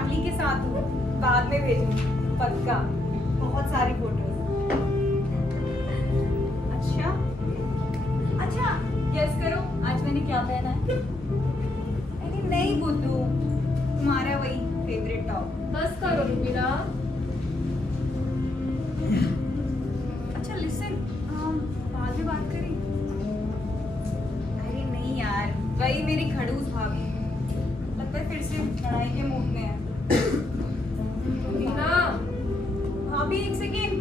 Family के साथ हूँ, बाद में भेजूंगी पक्का, बहुत सारी फोटोज। अच्छा अच्छा, गेस करो आज मैंने क्या पहना है? अरे नहीं बुद्धू, तुम्हारा वही फेवरेट टॉप। बस करो रुबीना। अच्छा लिसन, बाद में बात करें? अरे नहीं यार, वही मेरी खड़ूस भाभी, लगता है फिर से लड़ाई के मूड में है। रुबीना भाभी एक सेकेंड,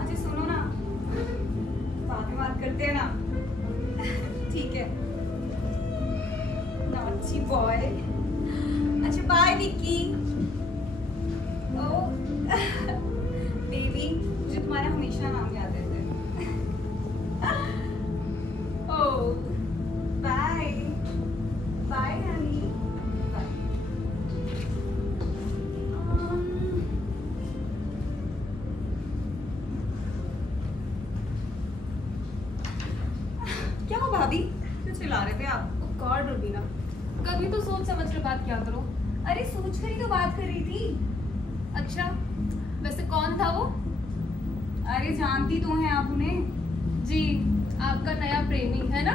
अच्छा सुनो ना, बाद में बात करते हैं ना? ठीक है, नाची बॉय। अच्छा बाय विक्की। ओ बेबी, मुझे तुम्हारा हमेशा नाम याद रहता है। ओ बाय बाय हनी, बाय। क्या हुआ भाभी, क्यों चिल्ला रहे थे आप? गॉड रुबीना, कभी तो सोच समझ कर बात किया करो। अरे सोच कर ही तो बात कर रही थी। अच्छा, वैसे कौन था वो? अरे जानती तो हैं आप उन्हें। जी, आपका नया प्रेमी है ना?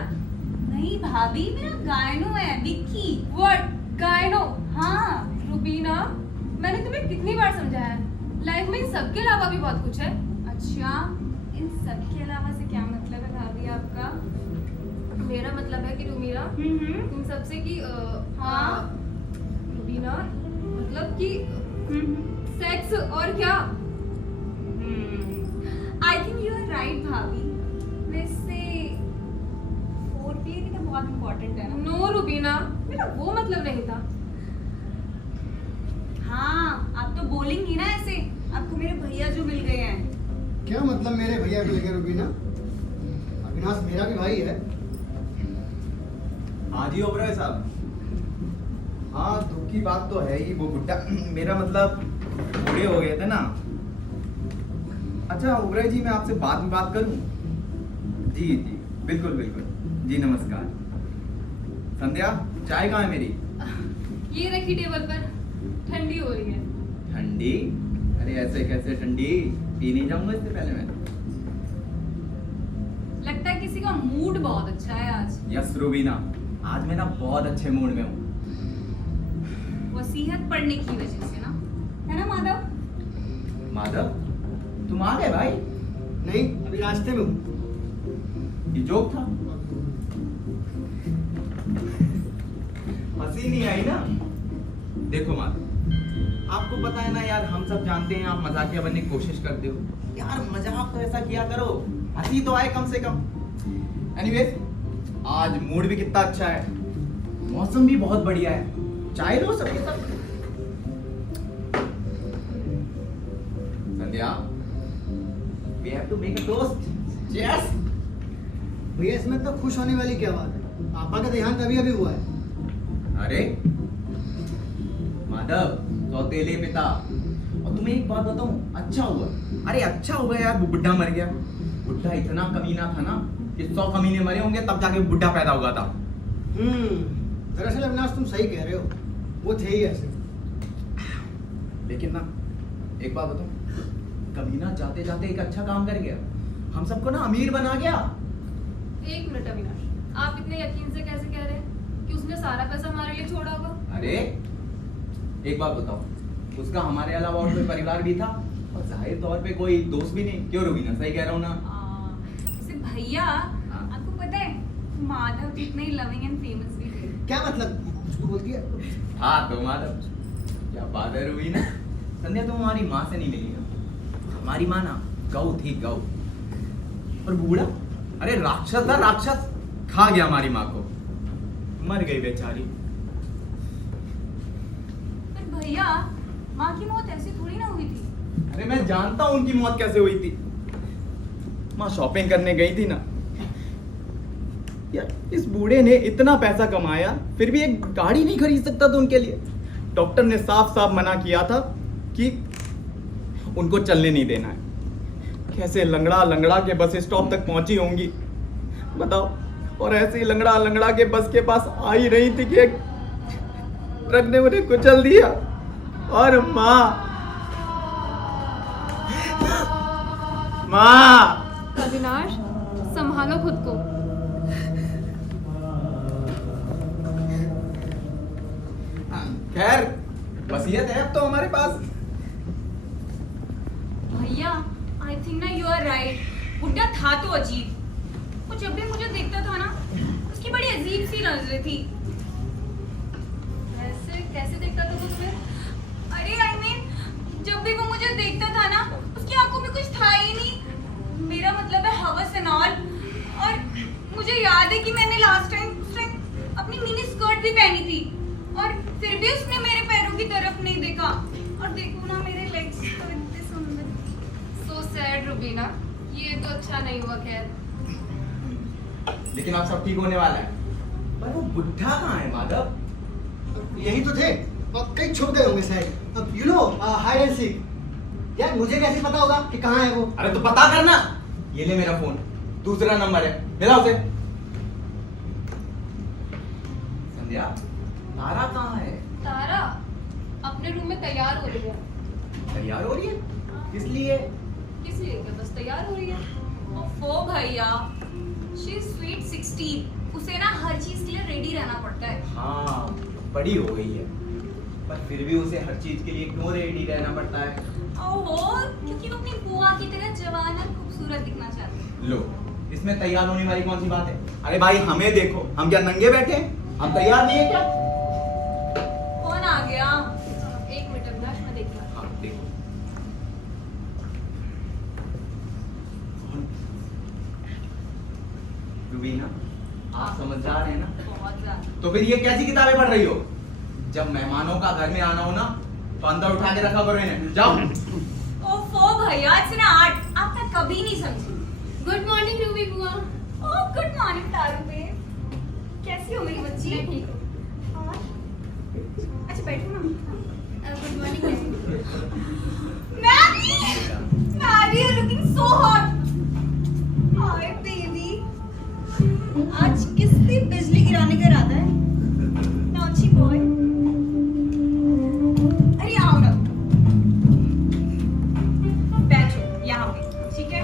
नहीं भाभी, मेरा गायनो है, विक्की। व्हाट, गायनो? हाँ। रुबीना, मैंने तुम्हें कितनी बार समझाया है, लाइफ में इन सब के अलावा भी बहुत कुछ है। अच्छा, इन सब के अलावा से क्या मतलब है भाभी आपका? मेरा मतलब है कि रुबीना, इन सब से कि हाँ। रुबीना मतलब कि सेक्स और क्या? I think you are right भाभी। वैसे फोरप्ले भी तो बहुत इम्पोर्टेंट है ना? नो रुबीना, मेरा वो मतलब नहीं था। हाँ, आप तो बोलेंगी ना ऐसे, आपको मेरे भैया जो मिल गए हैं। क्या मतलब मेरे भैया मिल गए रुबीना? अविनाश मेरा भी भाई है। हाँ जी ओबराय साहब, हाँ दुख की बात तो है ही, वो बुड्ढा मेरा मतलब बूढ़े हो गए थे ना। अच्छा ओबराय जी, मैं आपसे बाद में बात करूं? जी जी बिल्कुल बिल्कुल जी, नमस्कार। संध्या, चाय कहाँ है मेरी? ये रखी टेबल पर, ठंडी हो रही है। ठंडी? अरे ऐसे कैसे ठंडी, पी नहीं जाऊंगा इससे पहले मैं। लगता है किसी का मूड बहुत अच्छा है आज। यस रुबीना, आज मैं ना बहुत अच्छे मूड में हूँ। वसीयत पढ़ने की वजह से ना, है ना माधव? माधव, तुम आ गए भाई? नहीं, अभी रास्ते में हूँ। ये जोक था? हंसी नहीं आई ना? देखो माधव, आपको पता है ना यार, हम सब जानते हैं आप मजाकिया बनने की कोशिश करते हो यार, मजाक तो ऐसा किया करो, हंसी तो आए कम से कम। एनीवेज, आज मूड भी कितना अच्छा है, मौसम भी बहुत बढ़िया है, चाय लो सबके सब। संध्या, we have to make a toast. Cheers. भैया इसमें तो खुश होने वाली क्या बात है? पापा का देहांत अभी अभी हुआ है। अरे माधव, सौतेले पिता, और तुम्हें एक बात बताऊं, अच्छा हुआ। अरे अच्छा हुआ यार, वो बुड्ढा मर गया। बुड्ढा इतना कमीना था ना कि 100 कमीने मरे होंगे तब जाके बुड्ढा पैदा हुआ था। दरअसल अविनाश तुम सही कह रहे हो, वो थे ही ऐसे। लेकिन ना एक बात बताऊं, कमीना जाते जाते एक अच्छा काम कर गया, हम सबको ना अमीर बना गया। एक मिनट अविनाश, आप इतने यकीन से कैसे कह रहे हैं कि उसने सारा पैसा हमारे लिए छोड़ा होगा? अरे एक बात बताओ, उसका हमारे अलावा और कोई परिवार भी था, और जाहिर तौर पे कोई दोस्त भी नहीं। क्यों रुबीना, सही कह रहा हूँ ना? जैसे भैया, आपको पता है माधव कितने लविंग एंड फेमस भी थे। क्या मतलब, उसको बोलती है? हाँ तो माधव, क्या बात है रुबीना। संध्या, तुम हमारी माँ से नहीं मिली ना? हमारी माँ ना गौ थी, गौ। और बूढ़ा, अरे राक्षस था, राक्षस खा गया हमारी माँ को, मर गई बेचारी। पर भैया, माँ की मौत ऐसी थोड़ी ना हुई थी। अरे मैं जानता हूँ उनकी मौत कैसे हुई थी। माँ शॉपिंग करने गई थी ना यार, इस बूढ़े ने इतना पैसा कमाया फिर भी एक गाड़ी नहीं खरीद सकता था उनके लिए। डॉक्टर ने साफ साफ मना किया था कि उनको चलने नहीं देना है। कैसे लंगड़ा लंगड़ा के बस स्टॉप तक पहुंची होंगी बताओ। और ऐसे ही लंगड़ा लंगड़ा के बस के पास आ ही रही थी कि एक ट्रक ने उन्हें कुचल दिया। और माँ। माँ अविनाश, संभालो खुद को। खैर वसीयत है अब तो हमारे पास। भैया आई थिंक ना यू आर राइट, बुड्ढा था तो अजीब। वो जब भी मुझे देखता था ना, उसकी बड़ी अजीब सी नजरें थी। ऐसे कैसे देखता था मुझे? अरे आई मीन जब भी वो मुझे देखता था ना, उसकी आंखों में कुछ था ही नहीं। मेरा मतलब है हवस एंड ऑल। और मुझे याद है कि मैंने लास्ट टाइम अपनी मिनी स्कर्ट भी पहनी थी, और फिर भी उसने मेरे पैरों की तरफ नहीं देखा। और देखो ना मेरे लेग्स तो इतने सुंदर। सो सैड रुबीना, ये तो अच्छा नहीं हुआ। खैर लेकिन अब सब ठीक होने वाला है। पर वो बुढ़ा कहाँ है माधव? यही तो थे, अब कहीं छुप गए होंगे शायद। अब you know hide and seek. यार मुझे कैसे पता होगा कि कहाँ है वो? अरे तो पता करना। ये ले मेरा फोन, दूसरा नंबर है, मिला उसे। संध्या, तारा कहाँ है? तारा अपने रूम में तैयार हो रही है। तैयार हो रही है? किस लिए? किस लिए? क्या बस तैयार हो रही है? ओफो भैया, शी इज स्वीट 16। उसे ना हर चीज के लिए रेडी रहना पड़ता है। हाँ, बड़ी हो गई है, पर फिर भी उसे हर चीज के लिए क्यों रेडी रहना पड़ता है? ओहो, क्योंकि वो अपनी बुआ की तरह जवान और खूबसूरत दिखना चाहती है। लो, इसमें तैयार होने वाली कौन सी बात है? अरे भाई हमें देखो, हम क्या नंगे बैठे हैं? हम तैयार नहीं है क्या? कौन आ गया? एक मिनट अविनाश, मैं देखती हूँ। हाँ देखो। रुबीना, आप समझदार हैं ना? बहुत ज्यादा। तो फिर ये कैसी किताबें पढ़ रही हो? जब मेहमानों का घर में आना हो ना, तो अंदर उठा के रखा करो इन्हें। जाओ। ओफो भैया, इट्स एन आर्ट। आप मैं कभी नहीं समझी। गुड मॉर्निंग रूबी बुआ। ओह गुड मॉर्निंग तारू बेब, कैसी हो मेरी बच्ची? मैं ठीक हूँ। और? अच्छा बैठो ना। Good morning. मैमी, मैमी you looking so hot. Hi baby, आज किसने बिजली गिराने का इरादा है? Naughty boy. अरे आओ ना, बैठो यहाँ पे, ठीक है?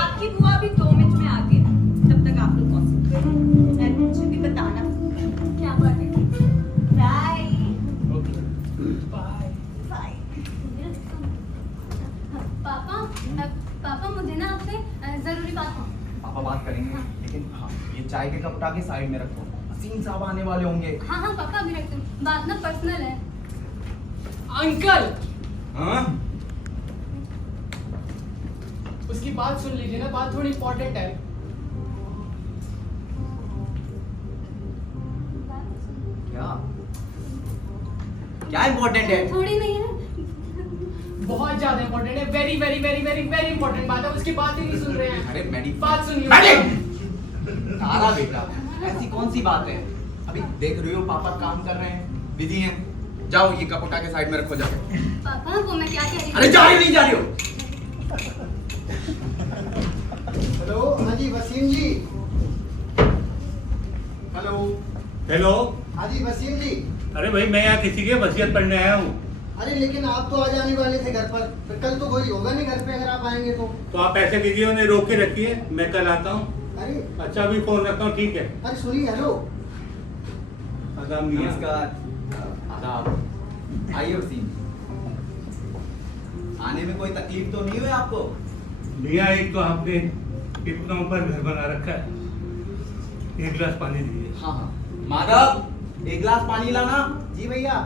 आपकी बुआ भी 2 मिनट में आती है, तब तक आप लोग गॉसिप करो और मुझे भी बताना क्या बात है। Bye bye. पापा मुझे ना आपसे जरूरी बात है। पापा बात करेंगे, लेकिन हाँ, ये चाय के कप उठा के साइड में रखो। असीम साहब आने वाले होंगे। हाँ हाँ पापा, अभी रखती हूँ, बात ना पर्सनल है। अंकल, हाँ? उसकी बात सुन लीजिए ना, बात थोड़ी इम्पोर्टेंट है। क्या? क्या इम्पोर्टेंट है? थोड़ी नहीं है। बहुत ज्यादा इम्पोर्टेंट है। Very very very very very important बात है। उसकी बात ही नहीं सुन रहे हैं। अरे मेरी बात सुनिए। तारा बेटा, ऐसी कौन सी बात है? अभी देख रही हो पापा काम कर रहे हैं, बिजी हैं। जाओ ये कप उठा के साइड में रखो जाके। पापा वो मैं क्या कह रही हूँ? अरे जा रही हो, नहीं जा रही हो? हेलो, हाँ जी वसीम जी। हेलो। हेलो। हाँ जी वसीम जी। अरे भाई मैं यहाँ किसी के वसीयत पढ़ने आया हूँ। अरे लेकिन आप तो आज आने वाले थे घर पर, फिर कल तो कोई होगा नहीं घर पे अगर आप आएंगे तो। तो आप ऐसे कीजिए, उन्हें रोक के रखिए, मैं कल आता हूँ। अरे अच्छा अभी फोन रखता हूँ, ठीक है? अरे सुनिए, हेलो। आदाब मियां। नमस्कार। आदाब। आइए वसीम। आने में कोई तकलीफ तो नहीं हुई आपको? मियां एक तो आपने इतना ऊपर घर बना रखा है, एक गिलास पानी दीजिए। हाँ हाँ। माधव, एक गिलास पानी लाना। जी भैया।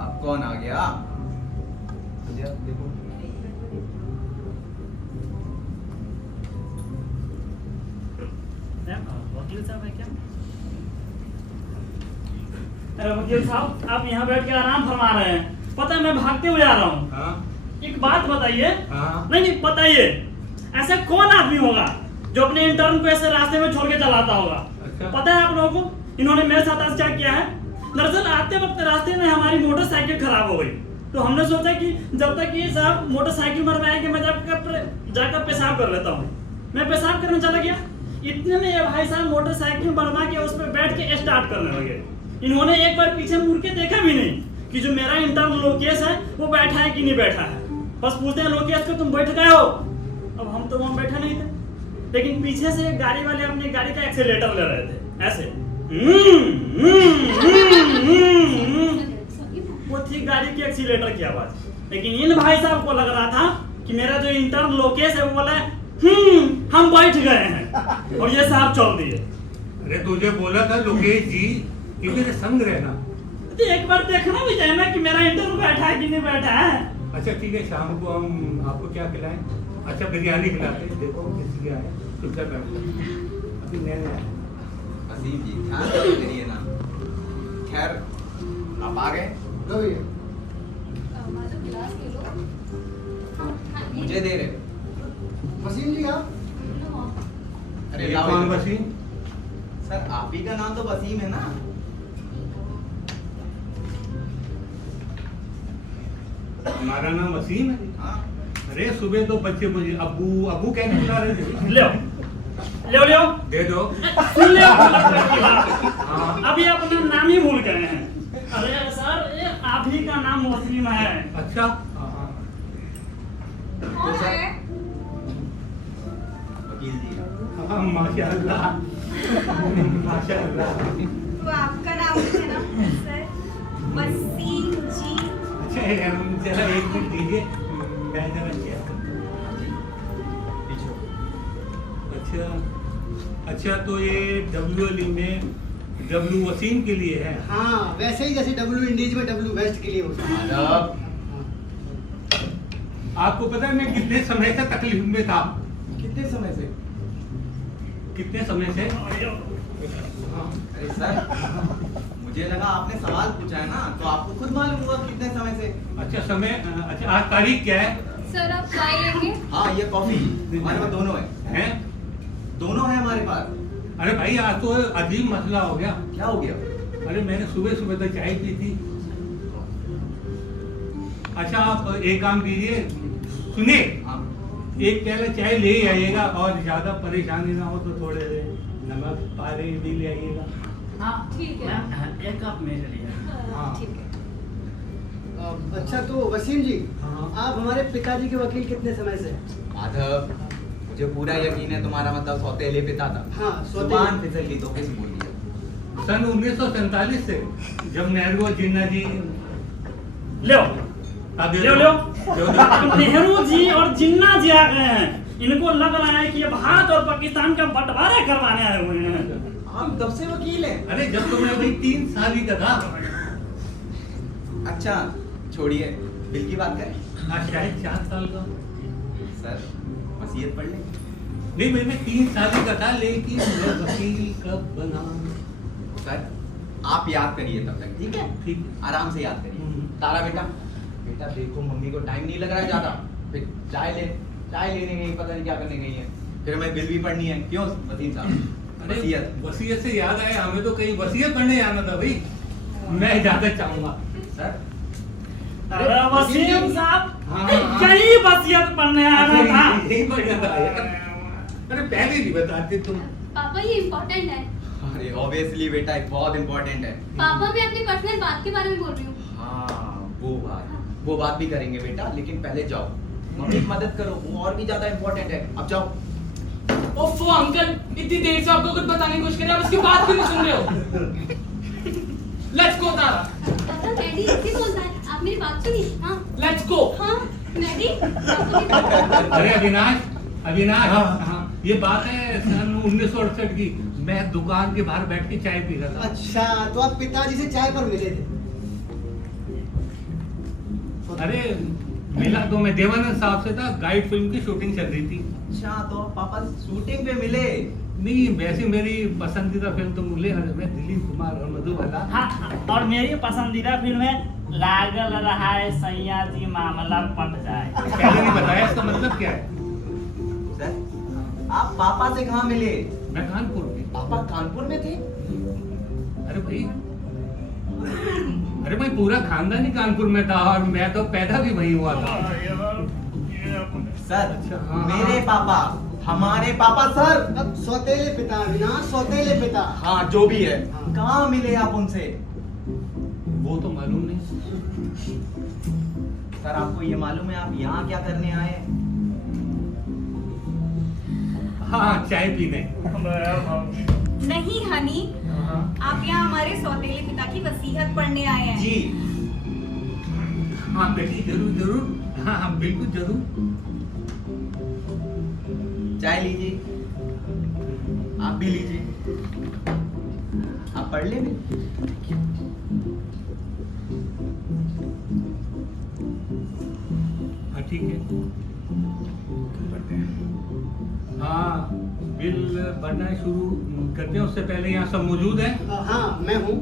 अब कौन आ गया? देखो। वकील साहब है क्या? अरे वकील साहब, आप यहाँ बैठ के आराम फरमा रहे हैं, पता है मैं भागते हुए आ रहा हूँ। हाँ एक बात बताइए। हाँ। नहीं नहीं बताइए, ऐसा कौन आदमी होगा जो अपने इंटर्न को ऐसे रास्ते में छोड़ के चलाता होगा? अच्छा। पता है आप लोगों को इन्होंने मेरे साथ आज क्या किया है? दरअसल आते वक्त रास्ते में हमारी मोटरसाइकिल खराब हो गई, तो हमने सोचा कि जब तक ये साहब मोटरसाइकिल मरवाएंगे मैं जाकर पेशाब कर लेता हूँ। मैं पेशाब करने चला गया, इतने में ये भाई साहब मोटरसाइकिल बनवा के उस पर बैठ के स्टार्ट करने लगे। इन्होंने एक बार पीछे मुड़ के देखा भी नहीं कि जो मेरा इंटर्न लोकेश है वो बैठा है कि नहीं बैठा है। बस पूछते हैं लोकेश को तुम बैठ गए हो। अब हम तो वहां बैठे नहीं थे, लेकिन पीछे से गाड़ी वाले अपनी गाड़ी का एक्सीलेटर ले रहे थे ऐसे। वो थी गाड़ी की एक्सीलेटर की आवाज। लेकिन इन भाई साहब को लग रहा था कि मेरा जो इंटर्न लोकेश है वो बोला हम बैठ गए हैं और ये साहब चल दिए। अरे तुझे बोला था लोकेश जी कि मेरे संग रहना। तो एक बार देखना भी चाहिए ना कि मेरा इंटरव्यू बैठा है कि नहीं बैठा है। अच्छा ठीक है, शाम को हम आपको क्या खिलाएं? अच्छा बिरयानी खिलाते हैं। देखो किसकी आए चुपचाप बैठो, अभी नया नया है। वसीम जी ध्यान करिए ना। खैर आप आ गए, लो भैया। माधव गिलास ले लो। हाँ, ये मुझे दे रहे। वसीम जी आप? लो। अरे ये लाओ कौन इधर। वसीम? सर आप ही का नाम तो वसीम है ना। हमारा नाम वसीम है। हाँ अरे सुबह तो बच्चे मुझे अब्बू अब्बू कहने बुला रहे थे। ले ले ले दे दो। सुन ले अभी अपना नाम ही भूल गए हैं। अरे सर ये आप ही का नाम वसीम है। अच्छा कौन है? वकील जी। हाँ, माशाअल्लाह माशाअल्लाह। तो आपका नाम है ना सर? वसीम जी। अच्छा जरा एक मिनट दीजिए, मैं जरा चेक करता पीछे। हूँ। अच्छा अच्छा, तो ये WLE में W वसीम के लिए है। हाँ वैसे ही जैसे डब्ल्यू इंडीज में डब्ल्यू वेस्ट के लिए होता है। आदाब। आपको पता है मैं कितने समय से तकलीफ में था? कितने समय से? कितने समय से? अरे सर मुझे लगा आपने सवाल पूछा है ना, तो आपको खुद मालूम होगा कितने समय से। अच्छा समय, अच्छा आज तारीख क्या है? सर आप चाय लेंगे? हाँ ये कॉफी हमारे पास दोनों है। हैं? दोनों है हमारे पास। अरे भाई आज तो अजीब मसला हो गया। क्या हो गया? अरे मैंने सुबह सुबह तो चाय पी थी। अच्छा आप एक काम कीजिए, सुनिए, हाँ एक प्याला चाय ले ही आइएगा और ज्यादा परेशानी ना हो तो थोड़े से नमक पानी भी ले आइएगा। हाँ ठीक है। एक कप मेरे लिए। हाँ। ठीक है। अच्छा तो वसीम जी हाँ। आप हमारे पिताजी के वकील कितने समय से? माधव मुझे पूरा यकीन है तुम्हारा मतलब सौतेले पिता था। हाँ, सौतेले। जुबान फिसल गई तो कैसे बोल दिया? सन 1947 से जब नेहरू और जिन्ना जी ले अब ले नेहरू जी और जिन्ना जी आ गए हैं। इनको लग रहा है कि ये भारत और पाकिस्तान का बंटवारा करवाने आए हुए हैं। आप कब से वकील हैं? अरे जब तो मैं अभी 3 साल ही का था। अच्छा छोड़िए, बिल की बात करें। आज शायद 4 साल का। सर वसीयत पढ़ लें। नहीं भाई मैं 3 साल ही का था, लेकिन मैं वकील कब बना? सर आप याद करिए तब तक, ठीक है? ठीक। आराम से याद करिए। तारा बेटा बेटा देखो मम्मी को टाइम नहीं लग रहा है ज्यादा, फिर चाय लेने गई, पता नहीं क्या करने गई है, फिर हमें बिल भी पढ़नी है। क्यों वसीम साहब? अरे वसीयत। वसीयत से याद आया, हमें तो कहीं वसीयत पढ़ने जाना था भाई। मैं इजाजत चाहूंगा। सर अरे वसीम साहब हाँ, हाँ। यही वसीयत पढ़ने आना था। यही पढ़ना था यार। अरे पहले नहीं बताते तुम। पापा ये इम्पोर्टेंट है। अरे ऑब्वियसली बेटा एक बहुत इंपॉर्टेंट है। पापा मैं अपनी पर्सनल बात के बारे में बोल रही हूँ। हाँ वो बात भी करेंगे बेटा, लेकिन पहले जाओ मम्मी की मदद करो, वो और भी ज्यादा इंपॉर्टेंट है। अब जाओ। ओफो अंकल, इतनी देर से आपको कुछ बताने की कोशिश कर रहे हैं, आप इसकी बात क्यों नहीं सुन रहे हो? लेट्स गो तारा। पापा डैडी ऐसे बोलता है, आप मेरी बात सुनिए। हाँ लेट्स गो। हाँ डैडी पापा की बात- अरे अविनाश हाँ, ये बात है सन 1968 की। मैं दुकान के बाहर बैठ के चाय पी रहा था। अच्छा तो आप पिताजी से चाय पर मिले थे? अरे मिला तो मैं देवानंद साहब से था, गाइड फिल्म की शूटिंग चल रही थी। अच्छा तो आप पापा शूटिंग पे मिले? नहीं वैसे मेरी पसंदीदा फिल्म तो मिले, मैं दिलीप कुमार और मधुबाला। हाँ, और मेरी पसंदीदा फिल्म है लागल रहा है सैया जी मामला पट जाए। पहले नहीं बताया, इसका मतलब क्या है? सर आप पापा से कहाँ मिले? मैं कानपुर में। पापा कानपुर में थे? अरे भाई पूरा खानदान ही कानपुर में था और मैं तो पैदा भी वहीं हुआ था। सर अच्छा, हाँ, मेरे पापा, हमारे पापा सर। अब सौतेले पिता अविनाश, सौतेले पिता। हाँ जो भी है, हाँ। कहाँ मिले आप उनसे? वो तो मालूम नहीं। सर आपको ये मालूम है आप यहाँ क्या करने आए हैं? हाँ, चाय पीने। नहीं हनी, आप यहाँ हमारे सौतेले पिता की वसीयत पढ़ने आए हैं। जी हाँ बेटी, जरूर जरूर। हाँ हाँ, बिल्कुल जरूर। चाय लीजिए, आप भी लीजिए, आप पढ़ लेंगे। हाँ ठीक है। हाँ, बिल भरना शुरू करते हैं। उससे पहले यहाँ सब मौजूद हैं? हाँ मैं हूँ।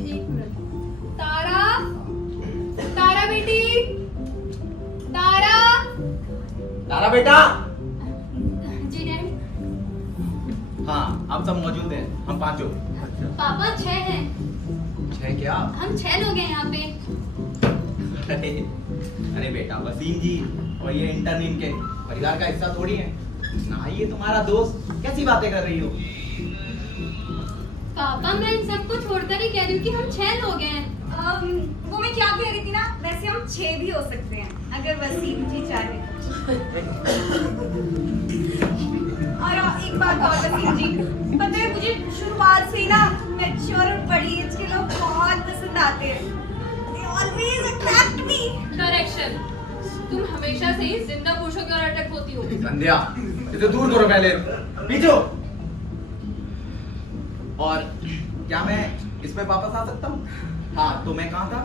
एक मिनट। तारा, तारा बेटी, तारा। तारा बेटा। जी डैड। हाँ आप सब मौजूद हैं, हम पांचों। पापा 6 हैं। 6 क्या? हम 6 लोग हैं यहाँ पे। अरे बेटा, वसीम जी और ये इंटर्न इनके परिवार का हिस्सा थोड़ी है ना, ये तुम्हारा दोस्त। कैसी बातें कर रही हो? पापा मैं इन सबको छोड़कर ही कह रही हूँ कि हम 6 लोग हैं। वो मैं क्या कह रही थी ना, वैसे हम 6 भी हो सकते हैं अगर वसीम जी चाहे। और एक बात और वसीम जी, पता है मुझे शुरुआत से ही ना मैच्योर और बड़ी एज के लोग बहुत पसंद आते हैं। They always attract me. Correction, तुम हमेशा से ही जिंदा पुरुषों की ओर अटैक होती हो। संध्या, इसे दूर करो पहले, पीछे। और क्या मैं इसमें वापस आ सकता हूँ? हाँ तो मैं कहाँ था?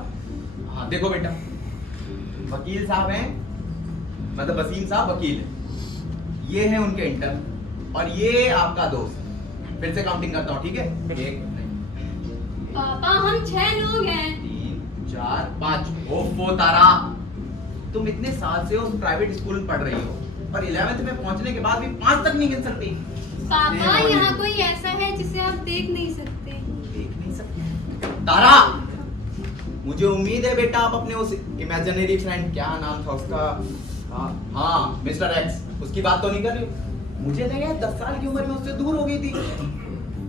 हाँ देखो बेटा, वकील साहब हैं, मतलब वसीम साहब वकील हैं। ये हैं उनके इंटर्न और ये आपका दोस्त। फिर से काउंटिंग करता हूँ, ठीक है? 1 पापा हम 6 लोग हैं। 3 4 5। ओफो तारा, तुम इतने साल से उस प्राइवेट स्कूल में पढ़ रही हो और 11th में पहुंचने के बाद भी 5 तक नहीं गिन सकती। पापा यहाँ कोई ऐसा है जिसे आप देख नहीं सकते। देख नहीं सकते? तारा, मुझे उम्मीद है बेटा आप अपने उस इमेजिनरी फ्रेंड, क्या नाम था उसका, हाँ मिस्टर एक्स, उसकी बात तो नहीं कर रही हो? मुझे लगा 10 साल की उम्र में उससे दूर हो गई थी।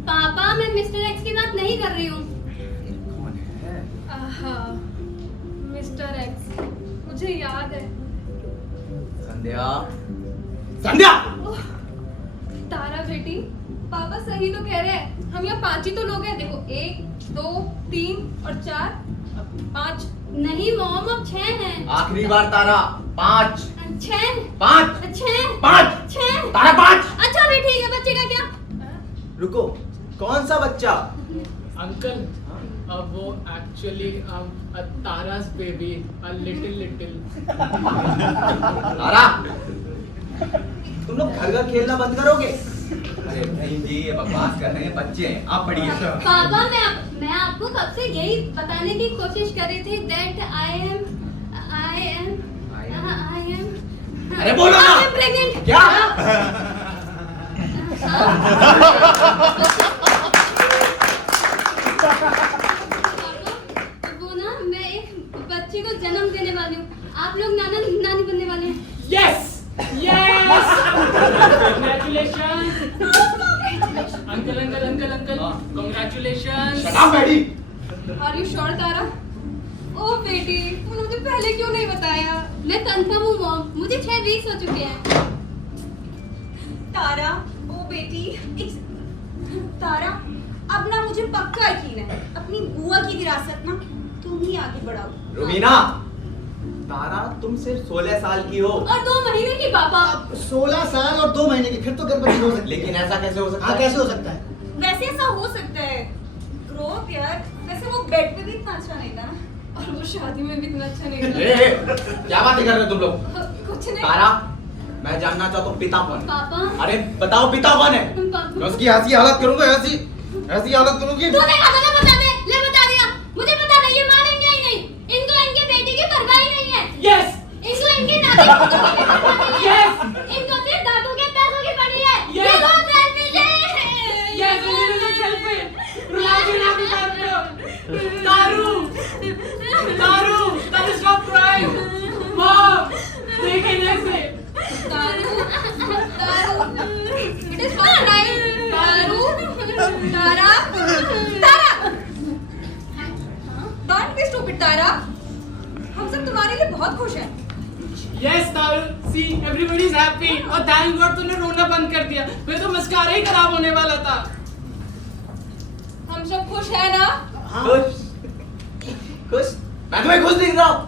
पापा मैं मिस्टर एक्स की बात नहीं कर रही हूँ। कौन है? आहा, मिस्टर एक्स, मुझे याद है। संध्या, संध्या! ओह, तारा बेटी, पापा सही तो कह रहे हैं। हम यहाँ 5 ही तो लोग हैं। देखो 1 2 3 और 4 5। नहीं मॉम अब 6 हैं। आखिरी बार तारा, 5 6 5 6 5 6। तारा 5। अच्छा भी ठीक है, बच्चे का क्या? रुको, कौन सा बच्चा? अंकल, वो एक्चुअली तारा's baby, a little. तारा, तुम लोग घर घर खेलना बंद करोगे? अरे नहीं जी, ये बकवास कर रहे हैं, बच्चे हैं। आप पढ़िए। पापा मैं आपको कब से यही बताने की कोशिश कर रही थी that I am अरे बोलो ना। I am pregnant। क्या? वो ना मैं एक बच्चे को जन्म देने वाली हूँ। आप लोग नाना नानी बनने वाले हैं। Yes! Congratulations! Uncle, congratulations! Shut up, Daddy! Are you sure तारा? ओ बेटी, तूने मुझे पहले क्यों नहीं बताया? मैं कंफर्म हूँ मॉम, मुझे 6 वीक्स हो चुके हैं। तारा, ओ बेटी, तारा, अब ना मुझे पक्का यकीन है अपनी बुआ की विरासत ना तुम ही आगे बढ़ाओ। रुबीना, तारा तुम सिर्फ 16 साल की हो। और 2 महीने की पापा। 16 साल और 2 महीने की, फिर तो गड़बड़ी हो सकती है। लेकिन ऐसा कैसे हो सकता हाँ है? कैसे हो सकता है? वैसे ऐसा हो सकता है। ग्रोथ यार, वैसे वो बेड पे भी इतना अच्छा नहीं था ना। और वो शादी में भी इतना अच्छा नहीं ए, क्या बातें कर रहे हो तुम लोग? कुछ नहीं। तारा, मैं जानना चाहता हूँ पिता कौन है? पापा। अरे बताओ पिता कौन है? पापा। मैं उसकी ऐसी हालत करूंगा, ऐसी हालत करूंगी। तूने कहा था ना बता दे, ले बता दिया। मुझे पता नहीं, ये मानेंगे ही नहीं। इनको इनके बेटे की परवाह ही नहीं है। Yes! इनको इनके नाती पोतों की भी परवाह नहीं है। Yes! इनको अपने दादू के पैसों की पड़ी है। Yes! ये बहुत selfish है। Yes, a little selfish! रुलाओगे ना अपने बाप को! तारू, stop crying! Mom, देखें ऐसे! तारू, it is not right. तारू, तारा, तारा। स्टूपिड तारा। हम सब तुम्हारे लिए बहुत खुश हैं। Yes, Taru. See, everybody is happy. और thank God तूने रोना बंद कर दिया। मेरा तो मस्कारा ही खराब होने वाला था। हम सब खुश हैं ना? खुश खुश मैं तुम्हें खुश दिख रहा हूँ।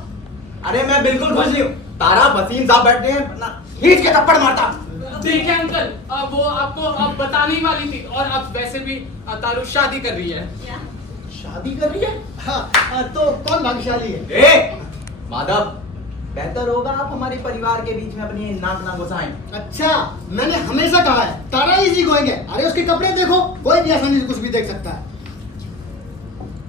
अरे मैं बिल्कुल खुश नहीं हूँ। तारा वसीम साहब बैठे हैं ना, खींच के थप्पड़ मारता। देखिए अंकल, वो आपको अब बताने ही वाली थी और अब वैसे भी तारू शादी कर रही है। शादी कर रही है? हाँ, तो कौन भाग्यशाली है? ए माधव, बेहतर होगा आप हमारे परिवार के बीच में अपनी नाक ना घुसाएं। अच्छा, मैंने हमेशा कहा है तारा इजी गोइंग है। अरे उसके कपड़े देखो, कोई भी आसानी से कुछ भी देख सकता है।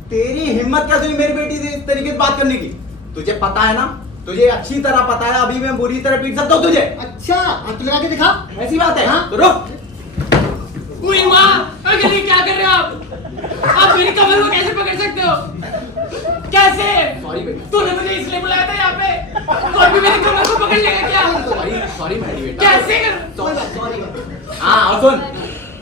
तेरी हिम्मत कैसे हुई मेरी बेटी से इस तरीके से बात करने की? तुझे पता है ना, तुझे अच्छी तरह पता है अभी मैं बुरी तरह पीट सकता हूँ तुझे। अच्छा, हाथ लगा के दिखा। ऐसी बात है? हाँ? तो रुक। उई माँ, अगर ये क्या कर रहे हो आप? आप मेरी कमर को कैसे पकड़ सकते हो? कैसे? सॉरी बेटा। तूने मुझे इसलिए बुलाया था यहाँ पे? और भी मेरी कमर को पकड़ लेगा क्या? सॉरी मेरी बेटा। कैसे कर? सॉरी। हाँ और सुन,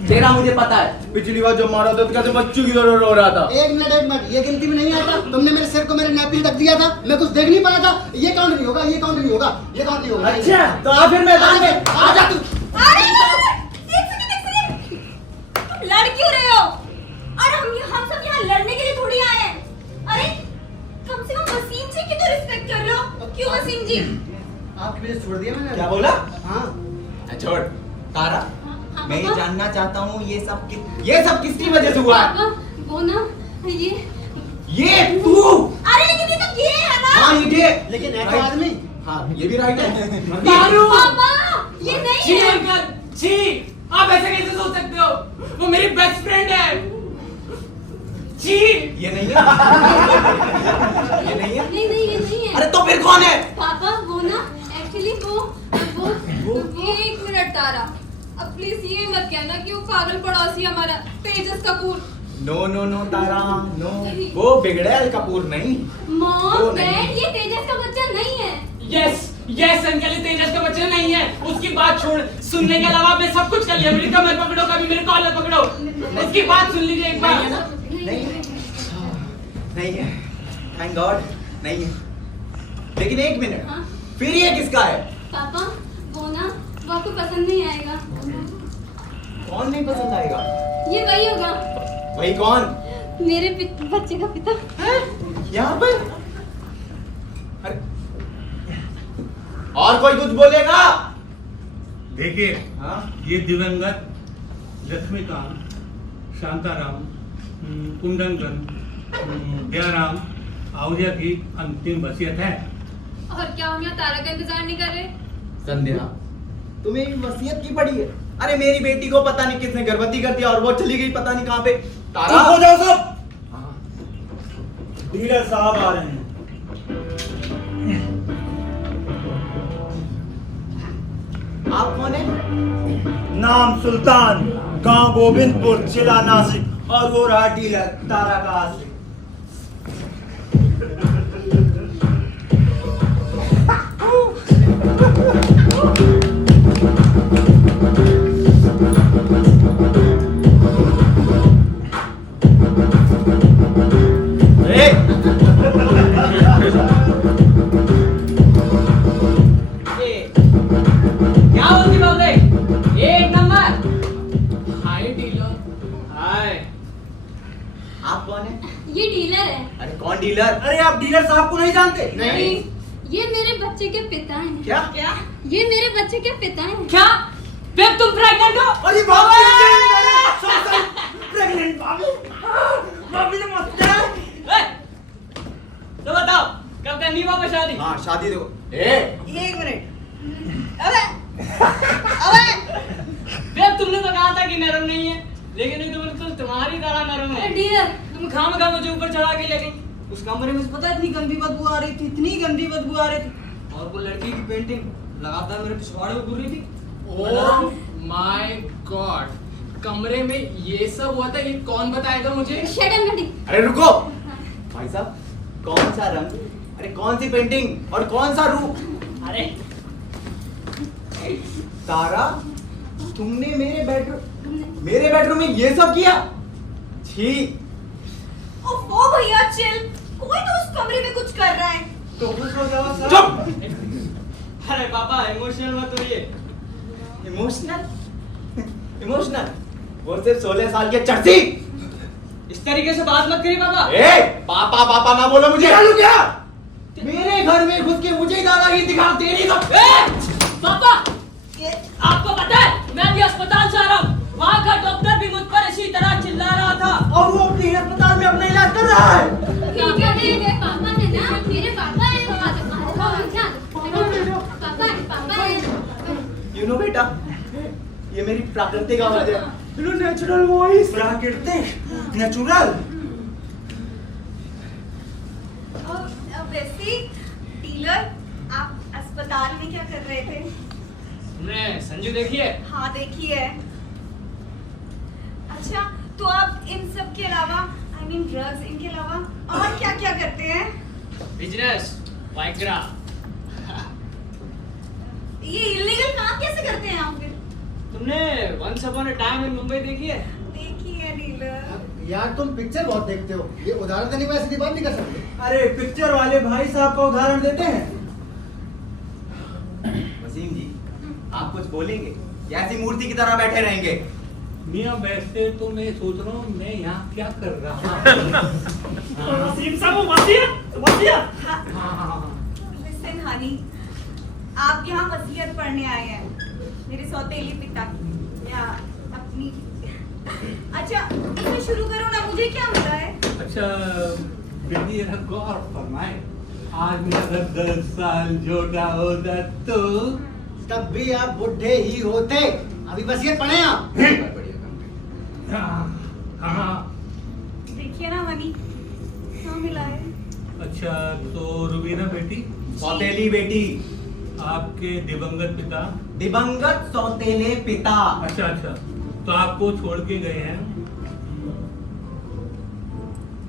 तेरा मुझे पता है पिछली बार जो मारा था तो कैसे बच्चों की तरह रो रहा था। एक मिनट, ये गिनती में नहीं आता। तुमने मेरे सिर को मेरे नैपकिन तक दिया था, मैं कुछ देख नहीं पाया था। ये काउंट नहीं होगा, ये काउंट नहीं होगा, ये काउंट नहीं होगा। अच्छा तो आ फिर मैदान में आ जा तू। अरे एक सेकंड, तुम लड़ क्यों रहे हो? और हम सब यहाँ लड़ने के लिए थोड़ी आए हैं। अरे कम से कम वसीम जी की तो रिस्पेक्ट कर लो। क्यों वसीम जी? आपकी वजह से छोड़ दिया मैंने। क्या बोला? हाँ, छोड़ तारा, मैं ये जानना चाहता हूँ ये सब किसकी वजह से हुआ है? पापा वो ना ये तू। अरे लेकिन ये तो ये है ना। हाँ ये लेकिन ऐसा Right. आदमी। हाँ ये भी राइट है। तारू! पापा ये नहीं छी है। अंकल, छी! आप ऐसे कैसे सोच सकते हो? वो मेरी बेस्ट फ्रेंड है। छी! ये नहीं है। ये नहीं है। नहीं नहीं ये नहीं है। अरे तो फिर कौन है? पापा वो ना एक्चुअली वो एक मिनट तारा, अब प्लीज ये मत कहना कि वो पागल पड़ोसी हमारा तेजस कपूर। नो तारा नो, वो बिगड़ैल कपूर नहीं। मॉम वो नहीं। डैड ये तेजस का बच्चा नहीं है। यस अंकल, ये तेजस का बच्चा नहीं है। उसकी बात छोड़, सुनने के अलावा आपने सब कुछ कर लिया। मेरी कमर पकड़ो, कभी मेरे कॉलर पकड़ो। उसकी बात सुन लीजिए एक बार। नहीं है, थैंक गॉड नहीं है। लेकिन एक मिनट, हाँ? फिर ये किसका है? पापा वो ना वो आपको पसंद नहीं आएगा। कौन नहीं पसंद आएगा? ये वही होगा, वही कौन? मेरे बच्चे का पिता। यहाँ पर? अरे और कोई कुछ बोलेगा? देखिए, हाँ? ये दिवंगत लक्ष्मीकांत, शांताराम, कुंदनगन, दयाराम आहूजा की अंतिम वसीयत है। और क्या हम यहाँ तारा का इंतजार नहीं कर रहे? संध्या, तुम्हें वसीयत की पड़ी है? अरे मेरी बेटी को पता नहीं किसने गर्भवती कर दिया और वो चली गई पता नहीं कहाँ पे। तारा चुप हो जाओ सब। हाँ। डीलर साहब आ रहे हैं। आप कौन है? नाम सुल्तान, गांव गोविंदपुर, जिला नासिक, और वो रहा डीलर तारा का आशिक। क्या बोलती बाबू? एक नंबर। हाय डीलर। हाय। आप कौन है? ये डीलर है। अरे कौन डीलर? अरे आप डीलर साहब को नहीं जानते? नहीं। ये मेरे बच्चे के पिता हैं। क्या? ये मेरे बच्चे के पिता हैं। क्या? फिर तुम प्रेग्नेंट हो? अरे बाप रे! प्रेग्नेंट भाभी ने मस्त है। तो बताओ कब करनी बाबा शादी? हाँ शादी देखो। एक मिनट। अबे फिर तुमने तो कहा था कि नरम नहीं है, लेकिन ये तो बिल्कुल तुम्हारी तरह नरम है। डीलर तुम खामखा मुझे ऊपर चढ़ा के ले गई। उस कमरे में से पता है इतनी गंदी बदबू आ रही थी, इतनी गंदी बदबू आ रही थी। और वो लड़की की पेंटिंग लगातार मेरे पिछवाड़े में घूर रही थी। ओह माय गॉड, कमरे में ये सब हुआ था, ये कौन बताएगा मुझे? शट अप नटी। अरे रुको भाई साहब, कौन सा रंग, अरे कौन सी पेंटिंग और कौन सा रूप? अरे तारा, तुमने मेरे बेडरूम में ये सब किया? छी। ओफो भैया चिल, कोई तो उस कमरे में कुछ कर रहा है। तो खुश हो जाओ सर। चुप। अरे पापा इमोशनल मत होइए। इमोशनल वो सिर्फ 16 साल की चर्ची। इस तरीके से बात मत करिए पापा। ए पापा पापा ना बोलो मुझे। क्या? मेरे घर में घुस के मुझे दादागिरी दिखा तेरी तो। पापा ये आपको पता है मैं भी अस्पताल से आ रहा हूँ। वहाँ का डॉक्टर भी मुझ पर इसी तरह चिल्ला रहा था। और वो अपने अस्पताल में अपना इलाज कर रहा है। पापा ने ना मेरे पापा है पापा है। यू नो बेटा ये मेरी प्राकृतिक आवाज है। Natural voice. प्राकृतिक नेचुरल। वैसे डीलर आप अस्पताल में क्या कर रहे थे? हमने संजू देखी है। हाँ देखी है। अच्छा तो आप इन सब के अलावा आई मीन ड्रग्स इनके अलावा और क्या क्या करते हैं? Business Viagra. ये इलीगल काम कैसे करते हैं आप फिर? तुमने once upon a time in Mumbai देखी है? देखी है डीलर। यार तुम पिक्चर बहुत देखते हो, ये उदाहरण देने में ऐसी बात नहीं कर सकते। अरे पिक्चर वाले भाई साहब का उदाहरण देते हैं। वसीम जी आप कुछ बोलेंगे या ऐसी मूर्ति की तरह बैठे रहेंगे? मियाँ वैसे तो मैं सोच रहा हूँ मैं यहाँ क्या कर रहा हूँ। वसीम साहब वसीयत लिसन हनी, आप यहाँ वसीयत पढ़ने आए हैं मेरे सौतेली पिता की या अपनी। अच्छा इसमें शुरू करो ना, मुझे क्या मिला है? अच्छा बेटी जरा गौर फरमाए, आज मेरा 10 साल छोटा होता तो तब भी आप बुढ़े ही होते। अभी वसीयत पढ़े आप। हाँ। देखिए ना हनी क्या मिला है। अच्छा तो रुबीना बेटी सौतेली बेटी। आपके दिवंगत पिता। दिवंगत सौतेले पिता। अच्छा अच्छा तो आपको छोड़ के गए हैं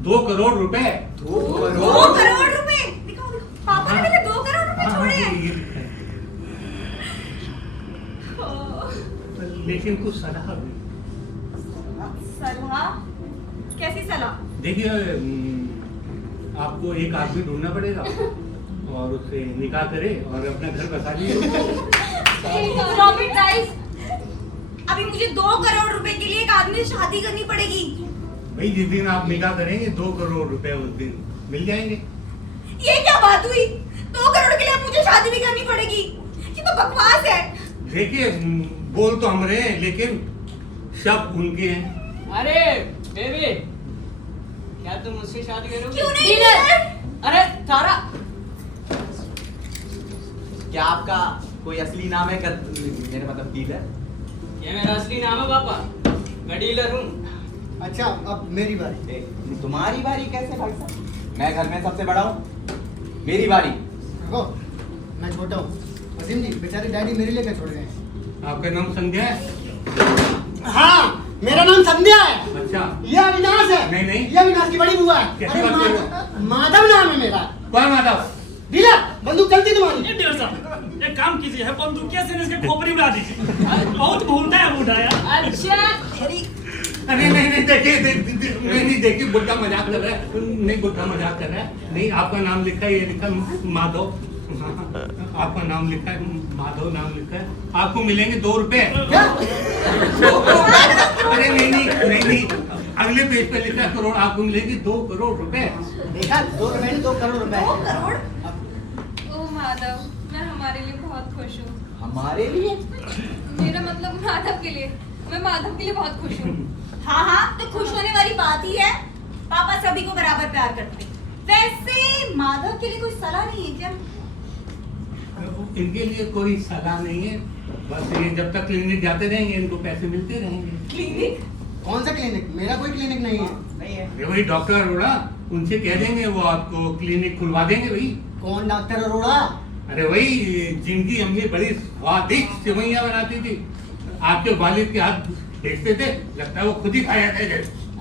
2 करोड़ रुपए। 2 2 करोड़। करोड़ रुपए दिखाओ, पापा ने मुझे 2 करोड़ रुपए छोड़े हैं। ये दिखाएं। लेकिन कुछ सलाह भी। सलाह? कैसी सलाह? देखिए आपको एक आदमी ढूंढना पड़ेगा और उससे निकाह करे और अपना घर बसा लीजिए। Stop it, guys. अभी मुझे 2 करोड़ रुपए के लिए एक आदमी से शादी करनी पड़ेगी। भाई जिस दिन आप निकाह करेंगे 2 करोड़ रुपए उस दिन मिल जाएंगे। ये क्या बात हुई? 2 करोड़ के लिए अब मुझे शादी भी करनी पड़ेगी? ये तो बकवास है। देखिए बोल तो हम रहे हैं लेकिन शब्द उनके हैं। अरे बेबी क्या तुम मुझसे शादी करोगे? क्यों नहीं डीलर? अरे तारा क्या आपका कोई असली नाम है? मेरा मतलब डीलर। ये मेरा असली नाम है पापा, मैं डीलर हूँ। अच्छा अब मेरी बारी। तुम्हारी बारी कैसे भाई साहब? मैं घर में सबसे बड़ा हूँ, मेरी बारी। देखो मैं छोटा हूँ। वसीम जी बेचारे डैडी मेरे लिए क्या छोड़ गए हैं। आपका नाम संध्या है? हाँ मेरा नाम संध्या है। अच्छा ये अविनाश है। नहीं, नहीं। ये अविनाश की बड़ी बुआ है। कैसी अरे बात कर रहे हो? माधव नाम है मेरा। कौन माधव? डीलर बंदूक चलती तुम्हारी। ये डीलर साहब एक काम कीजिए है बंदूकिया से इसके खोपड़ी उड़ा दीजिए। बहुत भूलता है वो उठाया। अच्छा अरे नहीं देखिए नहीं देखिए बुढ़ा मजाक कर रहा है। नहीं बुढ़ा मजाक कर रहा है। नहीं आपका नाम लिखा है, ये लिखा है माधव। आपका नाम लिखा है माधव, नाम लिखा है। आपको मिलेंगे 2 रुपए। क्या? अरे नहीं अगले पेज पे लिखा है करोड़। आपको मिलेंगे 2 करोड़ रुपए। देखा 2 रुपए नहीं 2 करोड़ रुपए। 2 करोड़? ओ माधव मैं हमारे लिए बहुत खुश हूँ। हमारे लिए? मेरा मतलब माधव के लिए, मैं माधव के लिए बहुत खुश हूँ। हाँ हाँ तो खुश होने वाली बात ही है। पापा सभी को बराबर प्यार करते हैं। वैसे माधव के लिए कोई सलाह नहीं है क्या? इनके लिए कोई सलाह नहीं है, बस ये जब तक क्लिनिक जाते रहेंगे इनको पैसे मिलते रहेंगे। क्लिनिक? कौन सा क्लिनिक? मेरा कोई क्लिनिक नहीं है। नहीं है। ये वही डॉक्टर अरोड़ा, उनसे कह देंगे वो आपको क्लिनिक खुलवा देंगे। भाई कौन डॉक्टर अरोड़ा? अरे वही जिनकी अम्मी बड़ी स्वादिष्ट सेवइयां बनाती थी, आपके वालिद के हाथ देखते थे, लगता है वो खुद ही खाया थे।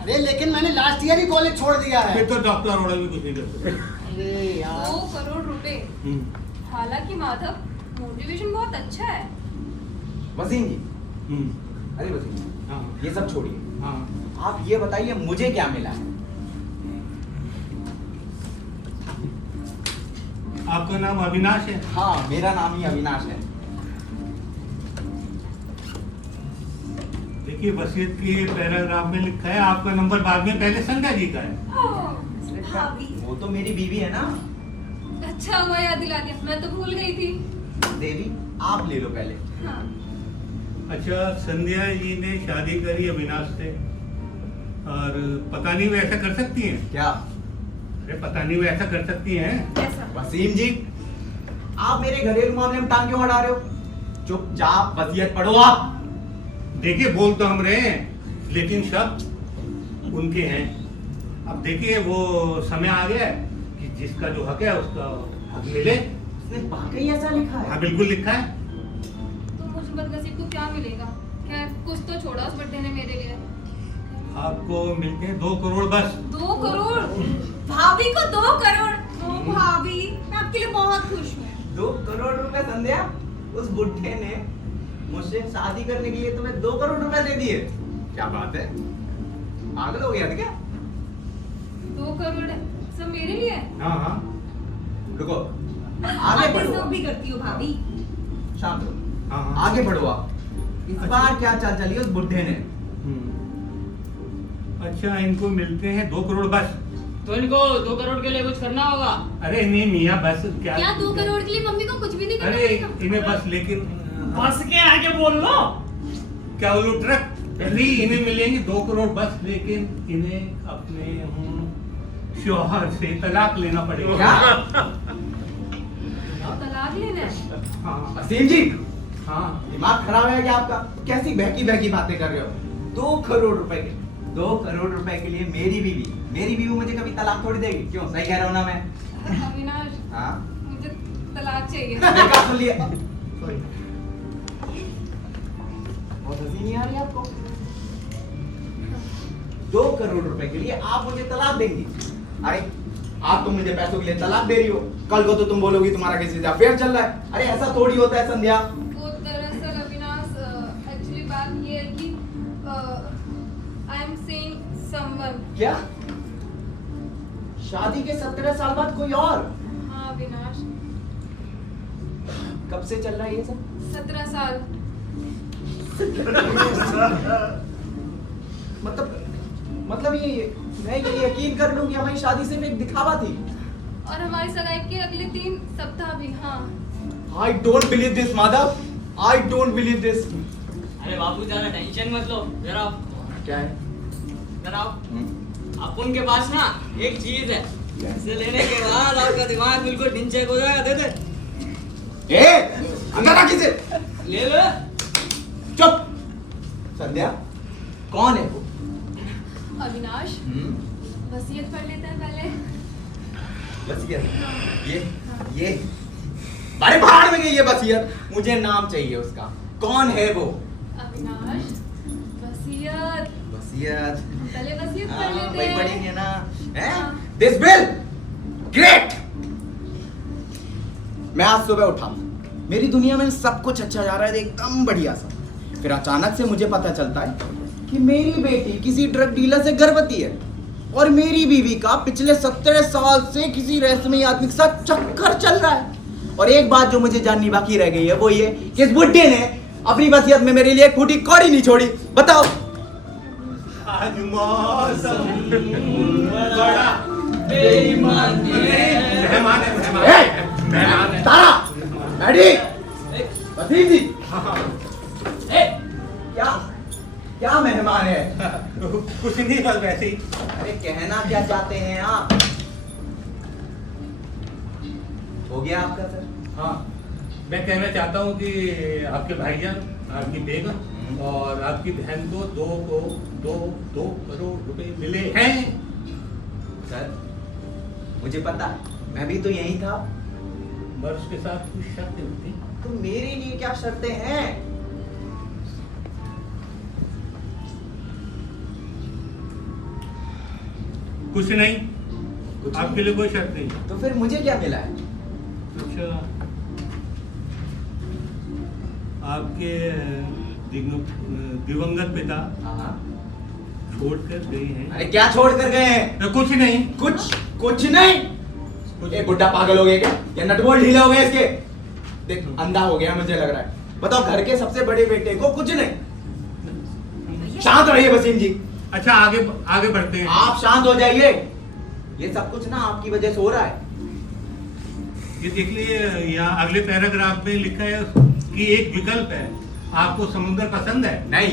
अरे लेकिन मैंने लास्ट ईयर ही कॉलेज छोड़ दिया है। फिर तो डॉक्टर अरोड़ा भी कुछ नहीं कर सकते। अरे यार 2 करोड़ रुपए। हालांकि माधव मोटिवेशन बहुत अच्छा है। वसीम जी, हम्म, अरे वसीम जी, हाँ ये सब छोड़िए, हाँ आप ये बताइए मुझे क्या मिला है? आपका नाम अविनाश है? हाँ, मेरा नाम ही अविनाश है। देखिए वसीयत के पैराग्राफ में लिखा है आपका नंबर बाद में पहले संध्या जी का है। भाभी वो तो मेरी बीवी है ना। अच्छा हुआ याद दिला दिया, मैं तो भूल गई थी। देवी, आप ले लो पहले। हाँ। अच्छा, संध्या जी ने शादी करी अविनाश से, और पता नहीं वो ऐसा कर सकती हैं? क्या? अरे पता नहीं वो ऐसा कर सकती हैं? ऐसा वसीम जी, आप मेरे घरेलू मामले में टांग क्यों अड़ा रहे हो? चुपचाप वसीयत पढ़ो आप। देखिए बोल तो हम रहे हैं, लेकिन शब्द उनके हैं। अब देखिए वो समय आ गया है कि जिसका जो हक है उसका हक मिले। उसने वाकई ऐसा लिखा है? हाँ बिल्कुल लिखा है। तो मुझ बदनसीब को क्या मिलेगा? खैर कुछ तो छोड़ा उस बड्ढे ने मेरे लिए। आपको मिलते हैं 2 करोड़ बस। 2 करोड़? भाभी को 2 करोड़। ओ भाभी, मैं आपके लिए बहुत खुश हूँ। 2 करोड़ रुपए संध्या? उस बुढ़े ने मुझसे शादी करने के लिए तुम्हें 2 करोड़ रुपए दे दिए? क्या बात है, पागल हो गया था क्या? 2 करोड़ है सब मेरे लिए? हाँ हाँ रुको, आगे आप बढ़ो। डिजर्व भी करती हो भाभी। शांत हो, हाँ हाँ। आगे बढ़ो आप। इस बार क्या चाल चली उस बुढ़े ने? अच्छा, इनको मिलते हैं 2 करोड़ बस। तो इनको 2 करोड़ के लिए कुछ करना होगा। अरे नहीं मियाँ, बस क्या? क्या 2 करोड़ के लिए मम्मी को कुछ भी नहीं करना अरे पड़ेगा? इन्हें बस, लेकिन बस के आगे बोल लो। क्या वो ट्रक? नहीं, इन्हें मिलेंगे 2 करोड़ बस, लेकिन इन्हें अपने शौहर से तलाक लेना पड़ेगा। क्या? तलाक लेना है? हाँ वसीम जी, हाँ। दिमाग खराब है क्या आपका? कैसी बहकी बहकी बातें कर रहे हो? 2 करोड़ रुपए के 2 करोड़ रुपए के लिए मेरी बीवी मुझे कभी तलाक थोड़ी देगी। क्यों, सही कह रहा हूँ ना मैं? अविनाश, हाँ, मुझे तलाक चाहिए। देखा, सुन लिया। Sorry। बहुत हंसी नहीं आ रही आपको? 2 करोड़ रुपए के लिए आप मुझे तलाक देंगी? अरे आप तो मुझे पैसों के लिए तलाक दे रही हो, कल को तो तुम बोलोगी तुम्हारा किसी से अफेयर चल रहा है। अरे ऐसा थोड़ी होता है संध्या। वो दरअसल अविनाश, एक्चुअली बात ये है कि आई एम सेइंग समवन। क्या? शादी के 17 साल बाद कोई और? हाँ अविनाश, कब से चल रहा है ये सब? 17 साल। मतलब ये मैं ये यकीन कर लूं कि हमारी शादी सिर्फ एक दिखावा थी। और हमारी सगाई के अगले 3 सप्ताह भी। हाँ। I don't believe this, Madhav. I don't believe this। अरे बापू ज्यादा टेंशन मत लो, जरा क्या है? जरा आप उनके पास ना एक चीज है, इसे लेने के बाद आपका दिमाग बिल्कुल डिंचेक हो जाएगा। दे दे। ए, अंदर आ किसे? ले लो। चुप। संध्या, कौन है वो? अविनाश, वसीयत पढ़ लेते हैं पहले। वसीयत? ये अरे भाड़ में गई ये वसीयत। मुझे नाम चाहिए उसका। कौन है वो? अविनाश, वसीयत। वसीयत? पहले वसीयत पढ़ हाँ, लेते वही हैं। पढ़ेंगे ना। हैं? हाँ। This bill, great। मैं आज सुबह उठा, मेरी दुनिया में सब कुछ अच्छा जा रहा है, एकदम बढ़िया सा। फिर अचानक से मुझे पता चलता है कि मेरी बेटी किसी ड्रग डीलर से गर्भवती है, और मेरी बीवी का पिछले 17 साल से किसी रहस्यमयी आदमी के साथ चक्कर चल रहा है। और एक बात जो मुझे जाननी बाकी रह गई है वो ये कि इस बुड्ढे ने अपनी वसीयत में मेरे लिए एक फूटी कौड़ी नहीं छोड़ी। बताओ। आज मौसम बड़ा बेईमान है। मेहमान है, मेहमान है, मेहमान है। तारा, मैडी, वसीम जी, क्या मेहमान है? कुछ नहीं, बस वैसे ही। अरे कहना क्या चाहते हैं आप? हो गया आपका सर? हाँ, मैं कहना चाहता हूँ कि आपके भाईजान, आपकी बेगम और आपकी बहन को 2 करोड़ रुपए मिले हैं। सर, मुझे पता है, मैं भी तो यही था। पर उसके साथ कुछ शर्तें होती। तो मेरे लिए क्या शर्तें हैं? कुछ नहीं, कुछ आपके लिए कोई शर्त नहीं। तो फिर मुझे क्या मिला है? अच्छा, आपके दिवंगत पिता हाँ। छोड़ कर गए हैं। अरे क्या छोड़ कर गए हैं? कुछ नहीं। कुछ नहीं। ए बुड्ढा पागल हो गया क्या? या नटबोल्ट ढीले हो गए इसके? देख अंधा हो गया मुझे लग रहा है। बताओ घर के सबसे बड़े बेटे को कुछ नहीं। शांत रहिए वसीम जी। अच्छा आगे आगे बढ़ते हैं। आप शांत हो जाइए। ये सब कुछ ना आपकी वजह से हो रहा है। ये देख लिए यहाँ अगले पैराग्राफ में लिखा है कि एक विकल्प है, आपको समुद्र पसंद है? नहीं।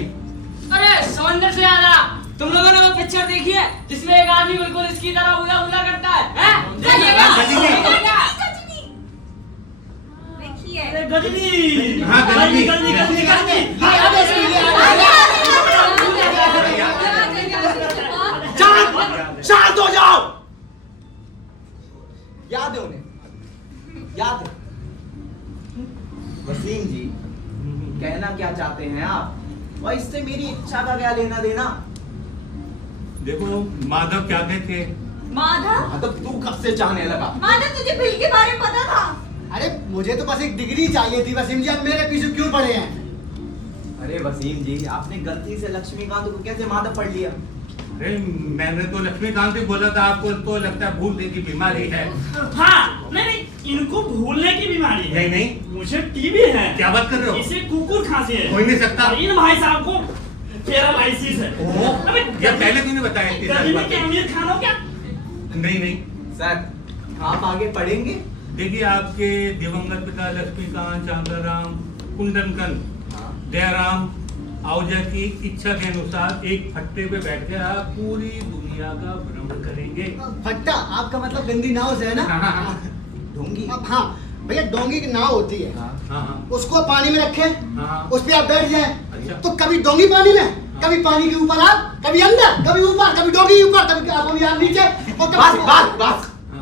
अरे समंदर से आया, तुम लोगों ने वो पिक्चर देखी है जिसमें एक आदमी बिल्कुल इसकी तरह उला उला करता है, हैं? देखिएगा, देखिएगा। देखिए अरे गजनी, हाँ, गजनी। गजनी, गजनी, गजनी। शांत हो जाओ। याद है उन्हें? याद है? वसीम जी कहना क्या चाहते हैं आप? और इससे मेरी इच्छा का क्या लेना देना? देखो माधव क्या थे? माधव, हाँ तो तू कब से चाहने लगा? माधव तुझे बिल के बारे में पता था? अरे मुझे तो बस एक डिग्री चाहिए थी वसीम जी, अब मेरे पीछे क्यों पड़े हैं? अरे वसीम जी आपने गलती से लक्ष्मीकांत को कैसे माधव पढ़ लिया? अरे मैंने तो लक्ष्मीकांत ही बोला था, आपको तो लगता है भूलने की बीमारी है। हाँ, नहीं, इनको भूलने की बीमारी है। नहीं, मुझे टीबी है। क्या बात कर रहे हो? इसे कुकुर खांसी है। हो ही नहीं सकता। और इन भाई साहब को पैरालाइसिस है। ओहो, अबे ये पहले क्यों नहीं बताया इतनी सारी गरीबी के बातें? अमीर खान हो क्या? नहीं सर आप आगे पढ़ेंगे? देखिए आपके दिवंगत पिता लक्ष्मीकांत, चांदाराम, कुंदनकन, दयाराम आहूजा की इच्छा के अनुसार एक फट्टे पे बैठकर आप पूरी दुनिया का भ्रमण करेंगे। फट्टा आपका मतलब गंदी नाव से है ना? हाँ। ढोंगी? अब हाँ भैया, डोंगी की नाव होती है, हाँ। उसको पानी में रखे, हाँ। उस पे आप बैठ जाए, अच्छा। तो कभी डोंगी पानी में, कभी पानी के ऊपर आप, कभी अंदर, कभी ऊपर, कभी डोंगी ऊपर, कभी आप नीचे, और बस कभी बस बस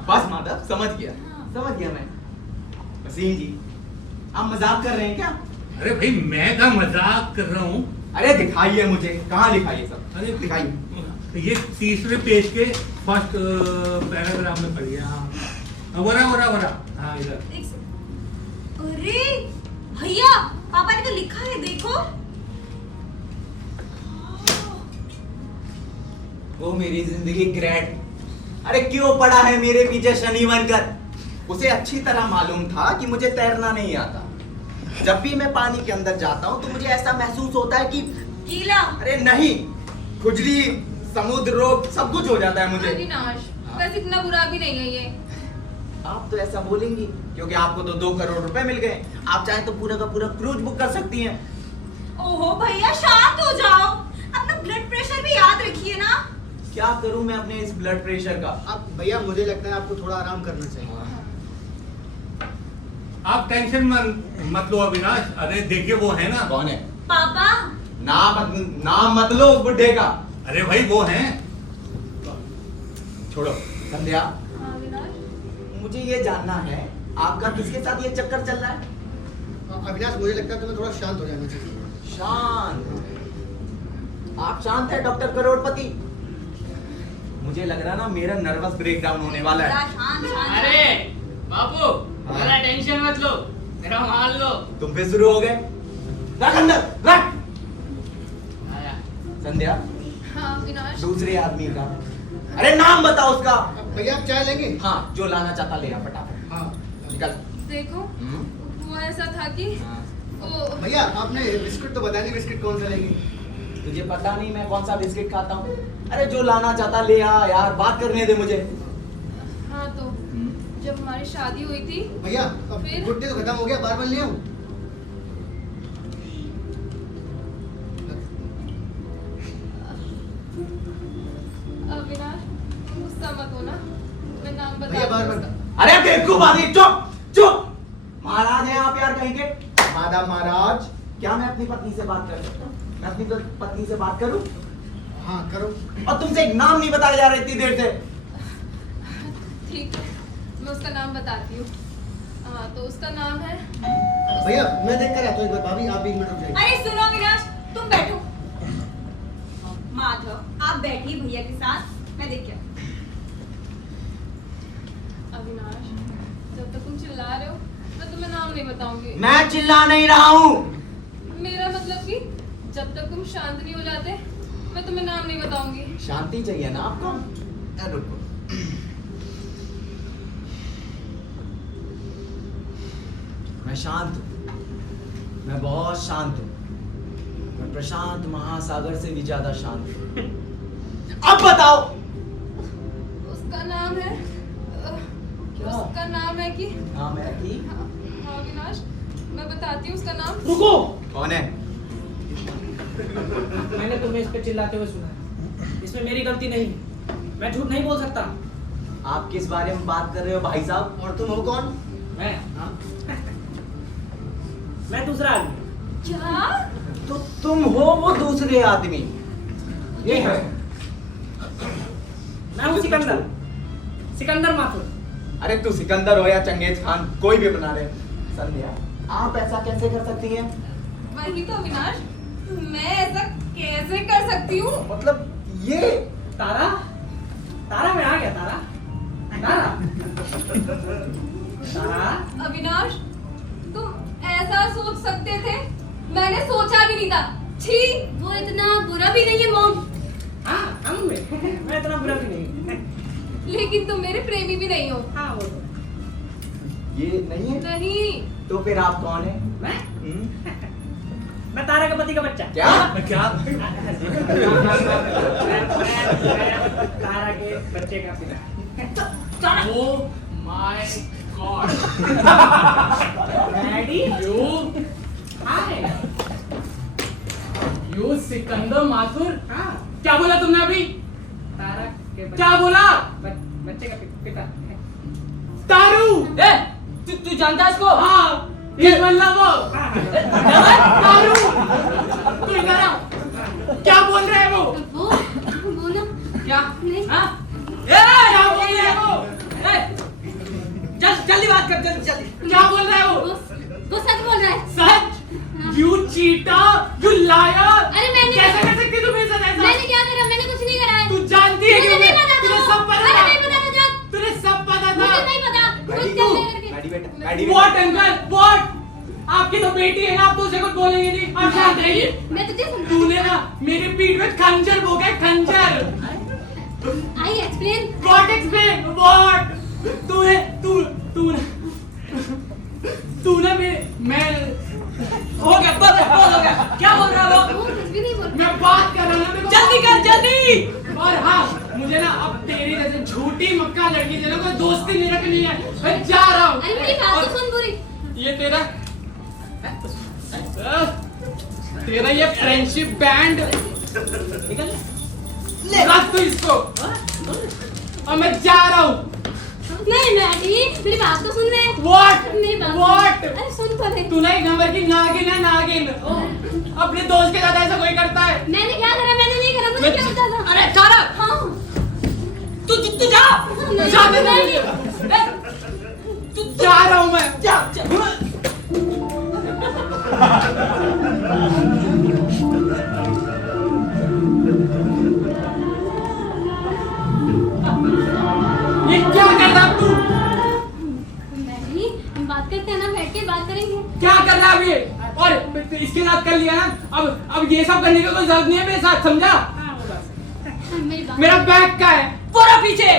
बस माधव समझ गया मैं। वसीम जी आप मजाक कर रहे हैं क्या? अरे भाई मैं का मजाक कर रहा हूँ। अरे दिखाइए मुझे, कहाँ लिखा ये सब? अरे दिखाइए। ये तीसरे पेज के फर्स्ट पैराग्राफ में पढ़िए। हाँ वरा हाँ इधर। अरे भैया, पापा ने तो लिखा है, देखो। वो मेरी जिंदगी ग्रेट। अरे क्यों पड़ा है मेरे पीछे शनि बनकर? उसे अच्छी तरह मालूम था कि मुझे तैरना नहीं आता। जब भी मैं पानी के अंदर जाता हूँ तो मुझे ऐसा महसूस होता है कि गीला। अरे नहीं, खुजली, समुद्र रोग सब कुछ हो जाता है मुझे। अविनाश, बस इतना बुरा भी नहीं है ये। आप तो ऐसा बोलेंगी क्योंकि आपको तो 2 करोड़ रुपए मिल गए। आप चाहे तो पूरा का पूरा क्रूज बुक कर सकती हैं। ओहो भैया शांत हो जाओ, अपना ब्लड प्रेशर भी याद रखिए ना। क्या करूं मैं अपने इस ब्लड प्रेशर का? अब भैया मुझे लगता है आपको थोड़ा आराम करना चाहिए। आप टेंशन मत लो अविनाश। अरे देखिए वो है ना। कौन है? पापा। नाम मत लो उस बुड्ढे का। अरे भाई वो हैं। छोड़ो संध्या, हाँ अविनाश, मुझे ये जानना है आपका किसके साथ ये चक्कर चल रहा है? अविनाश मुझे लगता है तुम्हें थोड़ा शांत हो जाना चाहिए। शांत? आप शांत है डॉक्टर करोड़पति? मुझे लग रहा ना मेरा नर्वस ब्रेकडाउन होने वाला है। शांत शांत। अरे बाबू, मेरा टेंशन मत लो, मेरा मान लो। तुम फिर शुरू हो गए। रख अंदर, रख। आया। संध्या, हाँ अविनाश, दूसरे आदमी का अरे नाम बताओ उसका। भैया आप चाय लेंगे? हाँ, जो लाना चाहता ले आ फटाफट। हाँ निकल। देखो वो ऐसा था कि वो भैया आपने बिस्कुट तो बताया नहीं, बिस्किट कौन सा लेंगे? तुझे पता नहीं मैं कौन सा बिस्किट खाता हूँ? अरे जो लाना चाहता ले आ यार, बात करने दे मुझे। हाँ तो जब हमारी शादी हुई थी भैया अब फिर? गुड्डे तो खत्म हो गया, बार बार ले आऊं? अविनाश, गुस्सा मत हो ना, मैं नाम बता भैया बार दूँ बार। उसका। अरे बेवकूफ आदमी, चुप चुप। महाराज हैं आप यार कहीं के? मादा महाराज, क्या मैं अपनी पत्नी से बात कर सकता हूँ? मैं अपनी पत्नी से बात करूँ? हाँ करो। और तुमसे एक नाम नहीं बताया जा रहा इतनी देर से। ठीक है, मैं उसका नाम बताती हूँ। हाँ तो उसका नाम है भैया मैं देख कर आता हूँ एक बार। भाभी आप 1 मिनट रुक जाइए। अरे सुनो अविनाश, तुम बैठो। माधव आप बैठिए भैया के साथ, मैं देख के आती अविनाश, जब तक तुम चिल्ला रहे हो मैं तुम्हें नाम नहीं बताऊंगी। मैं चिल्ला नहीं रहा हूँ। मेरा मतलब कि जब तक तुम शांत नहीं हो जाते मैं तुम्हें नाम नहीं बताऊंगी। शांति चाहिए ना आपको? रुको। मैं शांत हूँ, मैं बहुत शांत हूँ, मैं प्रशांत महासागर से भी ज्यादा शांत हूँ। अब बताओ। उसका नाम है उसका नाम है कि नाम है कि हाँ अविनाश, मैं बताती हूँ उसका नाम। रुको। कौन है? मैंने तुम्हें इस पे चिल्लाते हुए सुना है। इसमें मेरी गलती नहीं है, मैं झूठ नहीं बोल सकता। आप किस बारे में बात कर रहे हो भाई साहब? और तुम हो कौन? मैं दूसरा आदमी। क्या? तो तुम हो वो दूसरे आदमी। ये है। मैं हूँ सिकंदर माथुर। अरे तू सिकंदर हो या चंगेज खान, कोई भी बना रहे। संध्या, आप ऐसा कैसे कर सकती हैं? वही तो अविनाश, मैं ऐसा कैसे कर सकती हूँ? मतलब ये तारा मैं आ गया। तारा अविनाश, तुम ऐसा सोच सकते थे? मैंने सोचा भी नहीं था। छी! वो इतना बुरा भी नहीं है मॉम। हाँ मैं इतना बुरा भी नहीं। लेकिन तुम मेरे प्रेमी भी नहीं हो। हाँ वो तो। ये नहीं है? नहीं। तो फिर आप कौन है? मैं तारा का पति का बच्चा। क्या? तारा के बच्चे का पिता। Oh my God. Daddy hi. You Sikandar Mathur? हाँ क्या बोला तुमने अभी? तारा के क्या बोला? बच्चे का पिता। तारू? तू जानता है इसको? हाँ, ये मतलब वो। तारू, तू इधर आ। क्या बोल रहा है वो? वो ना क्या? नहीं। हाँ? क्या बोल रहा है वो? जल्दी बात कर, जल्दी। क्या बोल रहा है वो? वो सच बोल रहा है। सच? You cheater, you liar! अरे मैंने कैसे कर सकती तू मेरे साथ ऐसा? मैंने क्या करा? मैंने कुछ नहीं करा है। तू जानती है कि मुझे नहीं पता तुझे था। सब पता अरे था? नहीं पता था। तुझे सब पता था? मुझे नहीं पता। मैडी, कुछ करने करके। मैडी बेटा, मैडी What बेटा। अंकल? What? आपकी तो बेटी है ना, आप तो उसे कुछ बोलेंगे नहीं। आप शांत रहिए। मैं तुझे समझा। तूने ना मेरी पीठ में खंजर भोगा है, खंजर। I explain. What explain? What? तू ना मैं हो गया, बस हो गया। क्या बोल रहा है वो? वो कुछ भी नहीं बोल। मैं बात कर रहा हूँ ना। जल्दी कर, जल्दी। और हाँ, मुझे ना अब तेरी जैसे झूठी मक्का लड़की से ना कोई दोस्ती नहीं रखनी है। मैं जा रहा हूँ। अरे मेरी बात तो सुन पूरी। ये तेरा ये फ्रेंडशिप बैंड रख तू इसको। और मैं जा रहा हूँ। नहीं डैडी, मेरी बात तो सुन ले। What? मेरी बात What? अरे सुन तो ले। तू ना एक नंबर की नागिन है, नागिन। अपने दोस्त के साथ ऐसा कोई करता है? मैंने क्या करा? मैंने नहीं करा। मुझे क्या पता था? अरे तारा, हाँ। तू जा। जाने दे मुझे। तू जा रहा हूँ मैं। जा। ये क्या कर रहा तू? डैडी, हम बात करते हैं ना, बैठ के बात करेंगे। क्या कर रहा है अब ये? और इसके साथ कर लिया ना, अब ये सब करने की कोई जरूरत नहीं है मेरे साथ, समझा? मेरी बात मेरा बैग का है पूरा पीछे।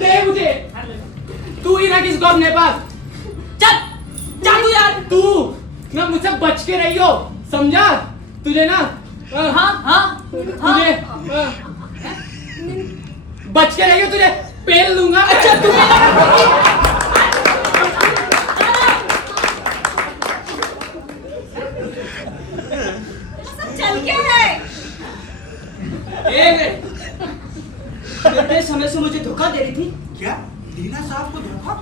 दे मुझे। तू ही रख इसको अपने पास। चल जा तू यार। तू ना मुझसे बच के रही हो, समझा? तुझे ना हाँ। तुझे बच के रही हो, तुझे पेल लूंगा। अच्छा तू चल क्या है? कितने समय से मुझे धोखा दे रही थी। क्या लीला साहब को धोखा?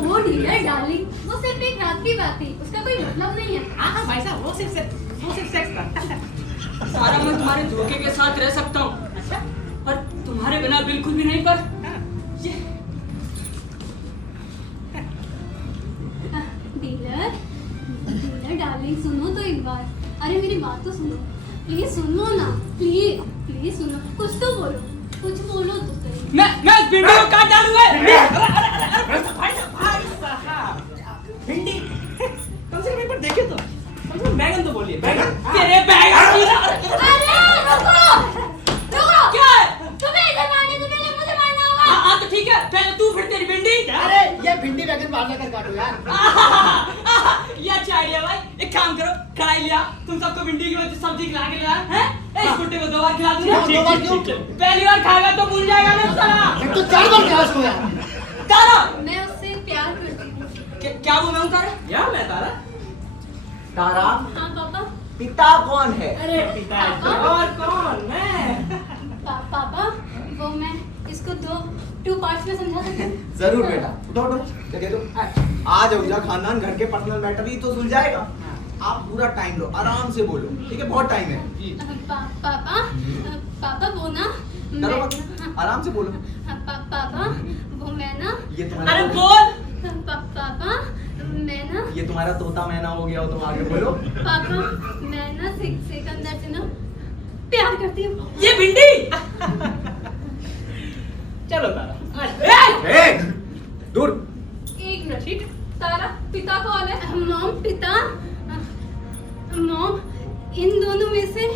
वो डीलर डार्लिंग, वो सिर्फ एक रात की बात थी, उसका कोई मतलब नहीं है। हाँ भाई साहब, वो सिर्फ सेक्स था। सारा मैं तुम्हारे धोखे के साथ रह सकता हूँ, पर तुम्हारे बिना बिल्कुल भी नहीं। पर डीलर डार्लिंग, सुनो तो एक बार। अरे मेरी बात तो सुनो, प्लीज सुनो ना, प्लीज सुनो, कुछ तो बोलो, कुछ बोलो तो सही। मैं इस वीडियो को काट डालूंगा। भिंडी कम से कम एक बार देखे तो, कम से कम बैगन तो बोलिए। बैगन तेरे बैग अरे रुको, क्या है? तुम्हें इधर मारने से पहले मुझे मारना होगा। हाँ तो ठीक ठीक है पहले तू फिर तेरी भिंडी। अरे ये भिंडी बैगन बाहर लेकर काटो यार। ये अच्छा आइडिया भाई। एक काम करो कढ़ाई लिया, तुम सबको भिंडी की वजह सब्जी खिला के लाया है। इस गुड्डे को 2 बार खिला दूंगा। क्यों 2 बार क्यों? पहली बार खाएगा तो भूल जाएगा ना साला। फिर तो 4 बार खिला उसको यार। तारा मैं उससे प्यार करती हूँ। क्या बोल रहा हूँ तारा? या मैं तारा? तारा, हाँ पापा। पिता कौन है? अरे पिता और कौन? मैं। पापा वो मैं इसको 2 पार्ट्स में समझा सकती हूँ। जरूर बेटा, उठो चलिए दो। आज अहूजा खानदान घर के पर्सनल मैटर ही तो सुलझाएगा। आप पूरा टाइम लो, आराम से बोलो, ठीक है? बहुत टाइम है। पापा वो ना डरो मत, आराम से बोलो। पापा वो मैं ना ये तुम्हारा अरे बोल। पापा मैं ना ये तुम्हारा तोता मैना हो गया हो, तुम आगे बोलो। पापा मैं ना सिकंदर से ना प्यार करती हूँ। ये भिंडी। चलो तारा। ए, दूर। 1 मिनट ठीक। तारा पिता कौन है? मॉम पिता मॉम इन दोनों में से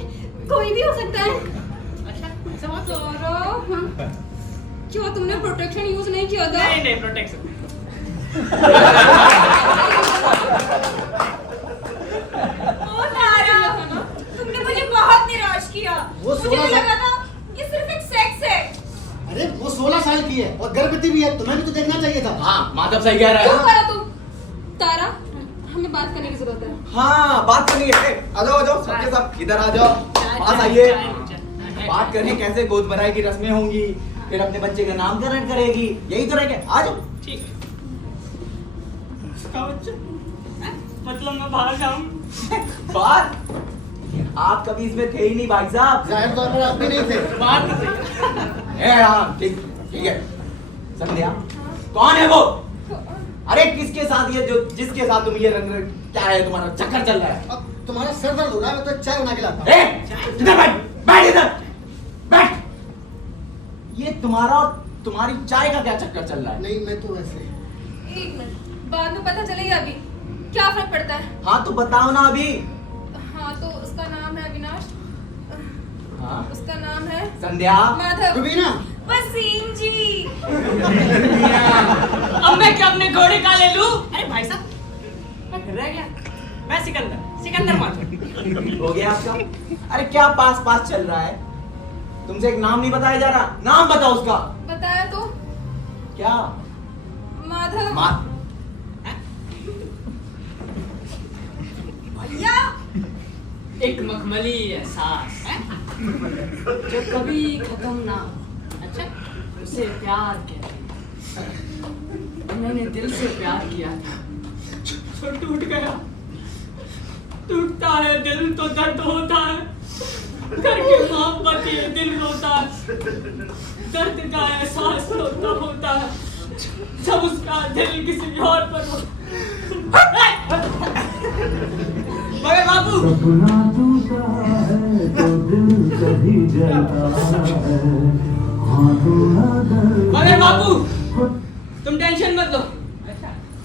कोई भी हो सकता है। तारा क्या तुमने प्रोटेक्शन यूज नहीं किया था? नहीं प्रोटेक्शन। ओ तारा, तुमने मुझे बहुत निराश किया। वो मुझे 16 लगा था ये सिर्फ एक सेक्स है। अरे वो 16 साल की है और गर्भवती भी है, तुम्हें भी तो देखना चाहिए था। हाँ, माधव सही कह रहा क्यों है। करा तुम? तारा हमें बात करने की जरूरत है। हाँ, बात करनी है। आ जाओ, आ जाओ, सबके सब इधर आ जाओ, पास आइए। बात करें कैसे गोद भराई की रस्में होंगी, फिर अपने बच्चे का नामकरण करेगी, यही तो रहेगा। आ जाओ। ठीक है। उसका बच्चा? मतलब मैं बाहर जाऊँ? बात आप कभी इसमें थे ही नहीं भाई साहब। जाहिर तौर पर आप भी नहीं थे। बात तो सही। हाँ, ठीक ठीक है। संध्या, कौन है वो? अरे किसके साथ ये जो जिसके साथ तुम ये रंग क्या है तुम्हारा चक्कर चल रहा है? अब तुम्हारा सर दर्द हो रहा है, मैं तो चाय बना के लाता हूँ। इधर बैठ, बैठ इधर, बैठ। ये तुम्हारा और तुम्हारी चाय का क्या चक्कर चल रहा है? नहीं मैं तो वैसे 1 मिनट बाद में पता चलेगा। अभी क्या फर्क पड़ता है? हाँ तो बताओ ना अभी। हाँ तो उसका नाम है अविनाश। हाँ, उसका नाम है संध्या। माधव। रुबीना। वसीम जी। अब मैं क्या अपने घोड़े का ले लूं? अरे भाई साहब मैं फिर रह गया। मैं सिकंदर माधव। हो गया आपका? अरे क्या पास पास चल रहा है? तुमसे एक नाम नहीं बताया जा रहा, नाम बताओ उसका। बताया तो क्या? माधव। भैया एक मखमली एहसास जो कभी खत्म ना। अच्छा उसे प्यार कहते हैं। मैंने दिल से प्यार किया था तो टूट गया। टूटता है दिल तो दर्द होता है, करके मोहब्बत ये दिल रोता है। दर्द का एहसास होता है जब उसका दिल किसी और पर हो। मगर बाबू सपना टूटा है तो दिल कभी जलता है, हाँ थोड़ा दर्द। मगर बाबू तुम टेंशन मत लो।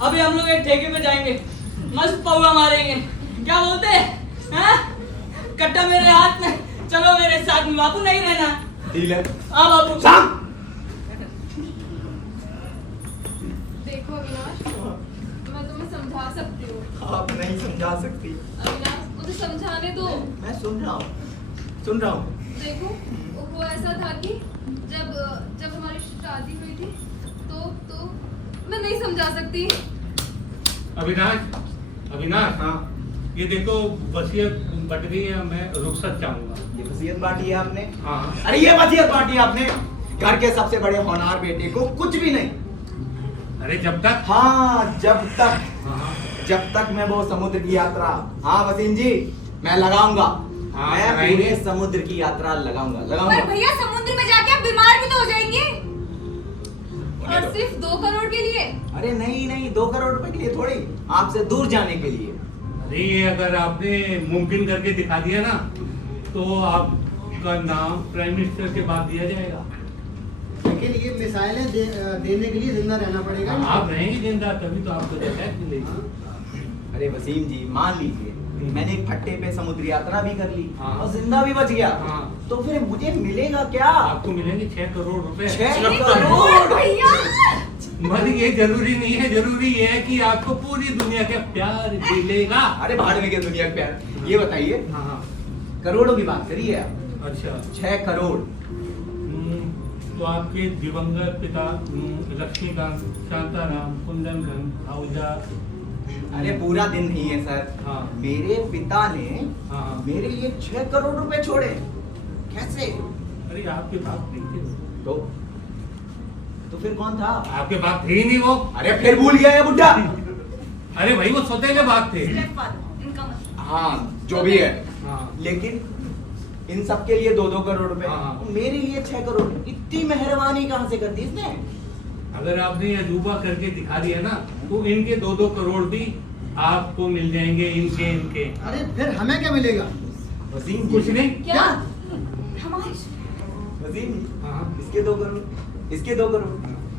अभी हम लोग एक ठेके पे जाएंगे, मस्त पौवा मारेंगे। क्या बोलते हैं? हाँ? कट्टा मेरे हाथ में, चलो मेरे साथ में। बाबू नहीं रहना। डीलर। हाँ बाबू। देखो अविनाश मैं तुम्हें समझा सकती हूँ। आप नहीं समझा सकती। अविनाश मुझे समझाने दो। मैं सुन रहा हूँ। देखो वो ऐसा था कि जब हमारी शादी हुई थी तो मैं नहीं समझा सकती। अविनाश हाँ, ये देखो वसीयत बट गई है, मैं रुखसत चाहूंगा। ये वसीयत बांटी है आपने? हाँ अरे ये वसीयत बांटी है आपने घर के सबसे बड़े होनहार बेटे को कुछ भी नहीं। अरे जब तक हाँ, जब हाँ तक मैं वो समुद्र की यात्रा, हाँ वसीम जी मैं लगाऊंगा। हाँ, मैं लगाएंगे। पूरे समुद्र की यात्रा लगाऊंगा। पर भैया समुद्र में जाके आप बीमार भी तो हो जाएंगे। और सिर्फ 2 करोड़ के लिए? अरे नहीं 2 करोड़ रुपए के लिए थोड़ी, आपसे दूर जाने के लिए। अरे ये अगर आपने मुमकिन करके दिखा दिया ना तो आपका नाम प्राइम मिनिस्टर के बाद दिया जाएगा। लेकिन ये मिसाइलें देने के लिए जिंदा रहना पड़ेगा। आप रहेंगे जिंदा तभी तो आपको टैक्स मिलेगी। अरे वसीम जी मान लीजिए मैंने एक फट्टे पे समुद्र यात्रा भी कर ली हाँ। और जिंदा भी बच गया, हाँ। तो फिर मुझे मिलेगा क्या? आपको मिलेंगे 6 करोड़ रुपए। 6 करोड़ भैया। पर ये जरूरी नहीं है, जरूरी ये है कि आपको पूरी दुनिया का प्यार मिलेगा। अरे भाड़ के दुनिया का प्यार। ये बताइए, हाँ करोड़ों की बात करिए आप। अच्छा 6 करोड़। तो आपके दिवंगत पिता लक्ष्मीकांत, शांताराम, कुंदन, आहूजा। अरे पूरा दिन नहीं है सर। हाँ। मेरे पिता ने हाँ। मेरे लिए 6 करोड़ रुपए छोड़े। कैसे? अरे आपके बाप नहीं थे तो फिर कौन था? आपके बाप थे ही नहीं वो। अरे फिर भूल गया है बुड्ढा। अरे भाई वो सौतेले बाप थे। Stepfather, इनका मतलब हाँ जो भी है, हाँ लेकिन इन सब के लिए 2-2 करोड़ रुपए, हाँ। मेरे लिए 6 करोड़। इतनी मेहरबानी कहाँ से कर दी इसने? अगर आपने अजूबा करके दिखा दिया ना तो इनके 2-2 करोड़ भी आपको मिल जाएंगे, इनके। अरे फिर हमें क्या मिलेगा? वसीम कुछ नहीं। क्या? हमारे वसीम हाँ। इसके 2 करोड़, इसके 2 करोड़,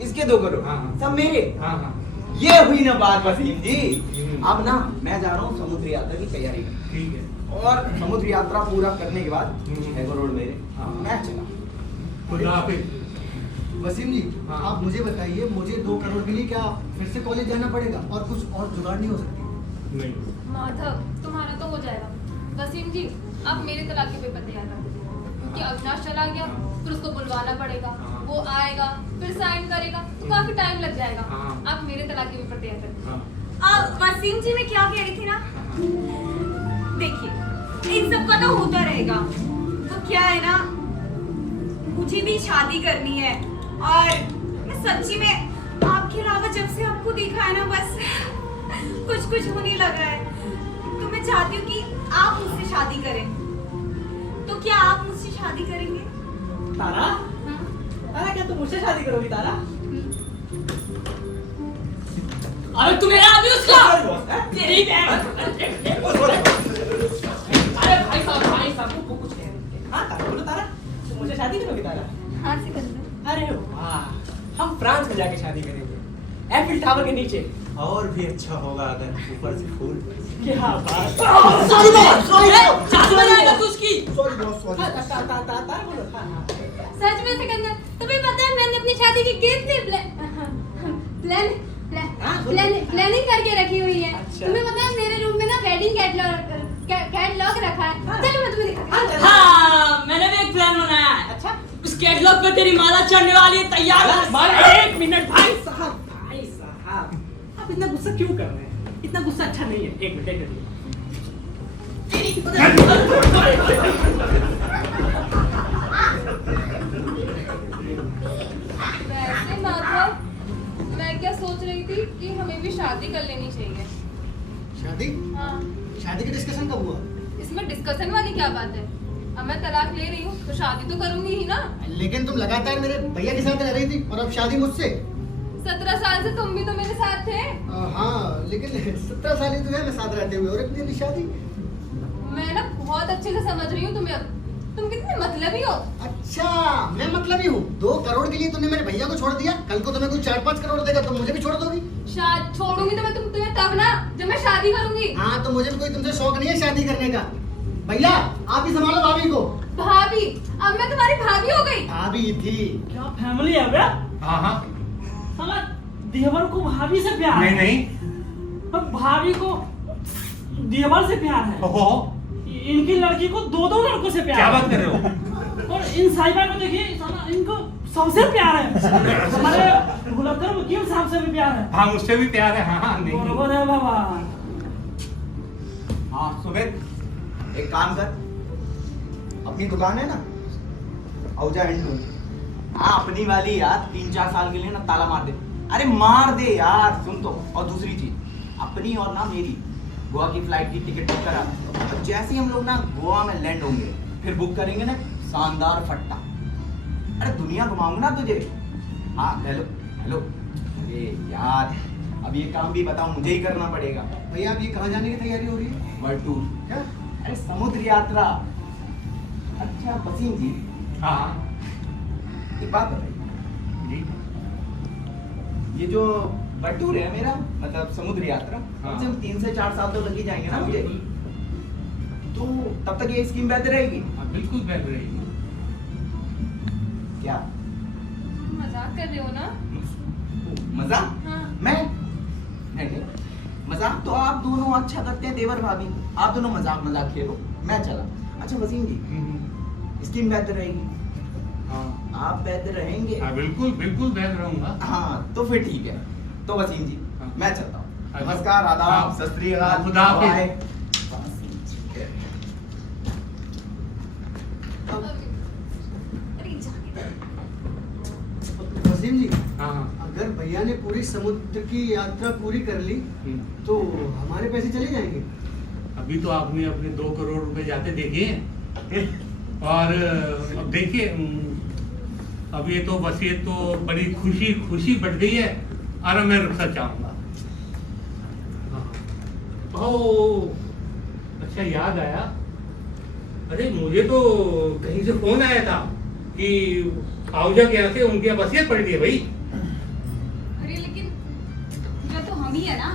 इसके 2 करोड़, हाँ। सब मेरे। हाँ हाँ ये हुई ना बात वसीम जी। अब ना मैं जा रहा हूँ समुद्र यात्रा की तैयारी करने। ठीक है। और समुद्र यात्रा पूरा करने के बाद 6 करोड़ मेरे। हाँ। मैं चला। खुदा हाफिज। वसीम जी, हाँ। आप मुझे बताइए, मुझे 2 करोड़ के लिए क्या फिर से कॉलेज जाना पड़ेगा और कुछ और जुगाड़ नहीं हो सकती? नहीं। माधव, तुम्हारा तो हो जाएगा। वसीम जी, आप मेरे तलाक के पेपर तैयार करो, क्योंकि अविनाश चला गया, फिर उसको बुलवाना पड़ेगा, हाँ। वो आएगा, फिर साइन करेगा, तो काफी टाइम लग जाएगा। हाँ। आप मेरे तलाक के पेपर तैयार करो। हाँ। वसीम जी मैं क्या कह रही थी ना, देखिए इन सब का तो होता रहेगा, तो क्या है ना, मुझे भी शादी करनी है और मैं सच्ची में आपके अलावा जब से आपको देखा है ना, बस कुछ होने लगा है। तो मैं चाहती हूँ कि आप मुझसे शादी करें। तो क्या आप मुझसे शादी करेंगे? तारा, तारा क्या तुम मुझसे शादी करोगी तारा? अरे तू मेरा आदमी उसका तेरी बहन। अरे भाई साहब वो कुछ कह रहे थे। हाँ तारा, बोलो तारा, तुम मुझसे शादी करोगी तारा? हाँ से करूँगा। अरे वाह, हम फ्रांस में जाके शादी करेंगे, एफिल टावर के नीचे। और भी अच्छा होगा अगर ऊपर से फूल। क्या बात। शादी बनाएगा तू उसकी। Sorry boss, sorry. तारा बोलो। हाँ हाँ। सच में सिकंदर, तुम्हें पता है मैंने अपनी शादी की कितनी प्लानिंग करके रखी हुई है। अच्छा। तुम्हें पता है मेरे रूम में ना वेडिंग कैटलॉग रखा है। हाँ। चलो मैं तुम्हें दिखाती हूँ। हाँ मैंने भी एक प्लान बनाया है। अच्छा। उस कैटलॉग पे तेरी माला चढ़ने वाली है, तैयार माला? एक मिनट भाई साहब, भाई साहब, आप इतना गुस्सा क्यों कर रहे हैं? इतना गुस्सा अच्छा नहीं है। एक मिनट। वैसे माधव, मैं क्या सोच रही थी कि हमें भी शादी कर लेनी चाहिए। शादी? हाँ, शादी की डिस्कशन कब हुआ? इसमें डिस्कशन वाली क्या बात है? अब मैं तलाक ले रही हूँ तो शादी तो करूंगी ही ना। लेकिन तुम लगातार मेरे भैया के साथ रह रही थी और अब शादी मुझसे। 17 साल से तुम भी तो मेरे साथ थे। हाँ, लेकिन 17 साल ही तो है मैं साथ रहते हुए, और इतनी जल्दी शादी? मैं ना बहुत अच्छे से समझ रही हूँ तुम्हें। तुम कितने मतलबी हो। अच्छा, मैं मतलबी हूँ? 2 करोड़ के लिए तुमने मेरे भैया को छोड़ दिया, कल को तुम्हें कोई 4-5 करोड़ देगा तो मुझे भी छोड़ दोगी? छोड़ूंगी तो मैं तुम्हें तब ना जब मैं शादी करूंगी। हाँ, तो मुझे भी कोई तुमसे शौक नहीं है शादी करने का। भैया आप ही संभालो भाभी को। भाभी? अब मैं तुम्हारी भाभी हो गई? भाभी थी। क्या फैमिली है बे? हाँ हाँ। साला देवर को भाभी से प्यार नहीं है। नहीं। अब भाभी को देवर से प्यार है। ओहो, इनकी लड़की को 2 लड़कों से प्यार क्या है। बात कर रहे हो? और इन साहिबा को देखिए, साला इनको सबसे प्यार है। हमारे भुलक्कर वकील साहब से भी प्यार है। हाँ मुझसे भी प्यार है। हाँ नहीं। बरोबर है बाबा। हाँ सुमित, एक काम कर, अपनी दुकान है ना औजा हैंडलूम, हाँ अपनी वाली यार 3-4 साल के लिए ना ताला मार दे। अरे मार दे यार, सुन तो। और दूसरी चीज, अपनी और ना मेरी गोवा की फ्लाइट की टिकट बुक करा। तो जैसे ही हम लोग ना गोवा में लैंड होंगे, फिर बुक करेंगे ना शानदार फट्टा। अरे दुनिया घुमाऊंगा ना तुझे। हाँ हेलो हेलो। अरे यार अब ये काम भी बताओ, मुझे ही करना पड़ेगा। भैया आप ये कहाँ जाने की तैयारी हो रही है? World tour. क्या? अरे समुद्र यात्रा। अच्छा वसीम जी, हाँ एक बात बताइए, जी। ये जो वर्ल्ड टूर है मेरा, मतलब समुद्र यात्रा, कम से कम 3 से 4 साल तो लग ही जाएंगे ना मुझे। तो तब तक ये स्कीम वैध रहेगी? हाँ बिल्कुल बैठ रही। क्या मजाक कर रहे हो ना? मजाक? हाँ। मैं नहीं, मजाक तो आप दोनों अच्छा करते हैं देवर भाभी, आप दोनों मजाक खेलो, मैं चला। अच्छा वसीम जी, स्कीम बेहतर रहेगी, हाँ आप बेहतर रहेंगे। हाँ, बिल्कुल बिल्कुल बेहतर रहूंगा। हाँ तो फिर ठीक है, तो वसीम जी हाँ। मैं चलता हूँ। अच्छा। नमस्कार, आदाब, हाँ। सत श्री अकाल, खुदा हाफिज। बाय। अरे जाने दो। वसीम जी, हाँ हाँ अगर भैया ने पूरी समुद्र की यात्रा पूरी कर ली हम्म। तो हमारे पैसे चले जाएंगे। अभी तो आपने अपने 2 करोड़ रुपए जाते देखे हैं और अब देखिए अब ये तो वसीयत तो बड़ी खुशी खुशी बढ़ गई है और अब मैं रुखसत चाहूंगा। हाँ। ओह अच्छा याद आया, अरे मुझे तो कहीं से फोन आया था कि आउजा के यहाँ से उनकी वसीयत पड़ गई है भाई। अरे लेकिन पूरा तो हम ही है ना।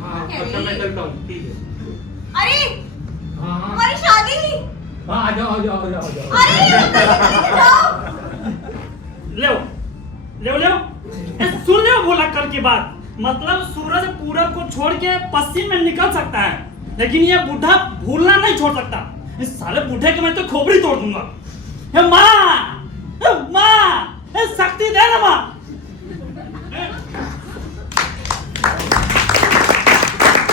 हाँ अच्छा मैं चलता हूँ, ठीक है। अरे हाँ हाँ हमारी शादी। हाँ आ जाओ आ जाओ आ जाओ आ जाओ। अरे ले ले सुन ले बोला कर की बात, मतलब सूरज पूरब को छोड़ के पश्चिम में निकल सकता है, लेकिन ये बूढ़ा भूलना नहीं छोड़ सकता। इस साले बूढ़े के मैं तो खोपड़ी तोड़ दूंगा। हे माँ, हे माँ।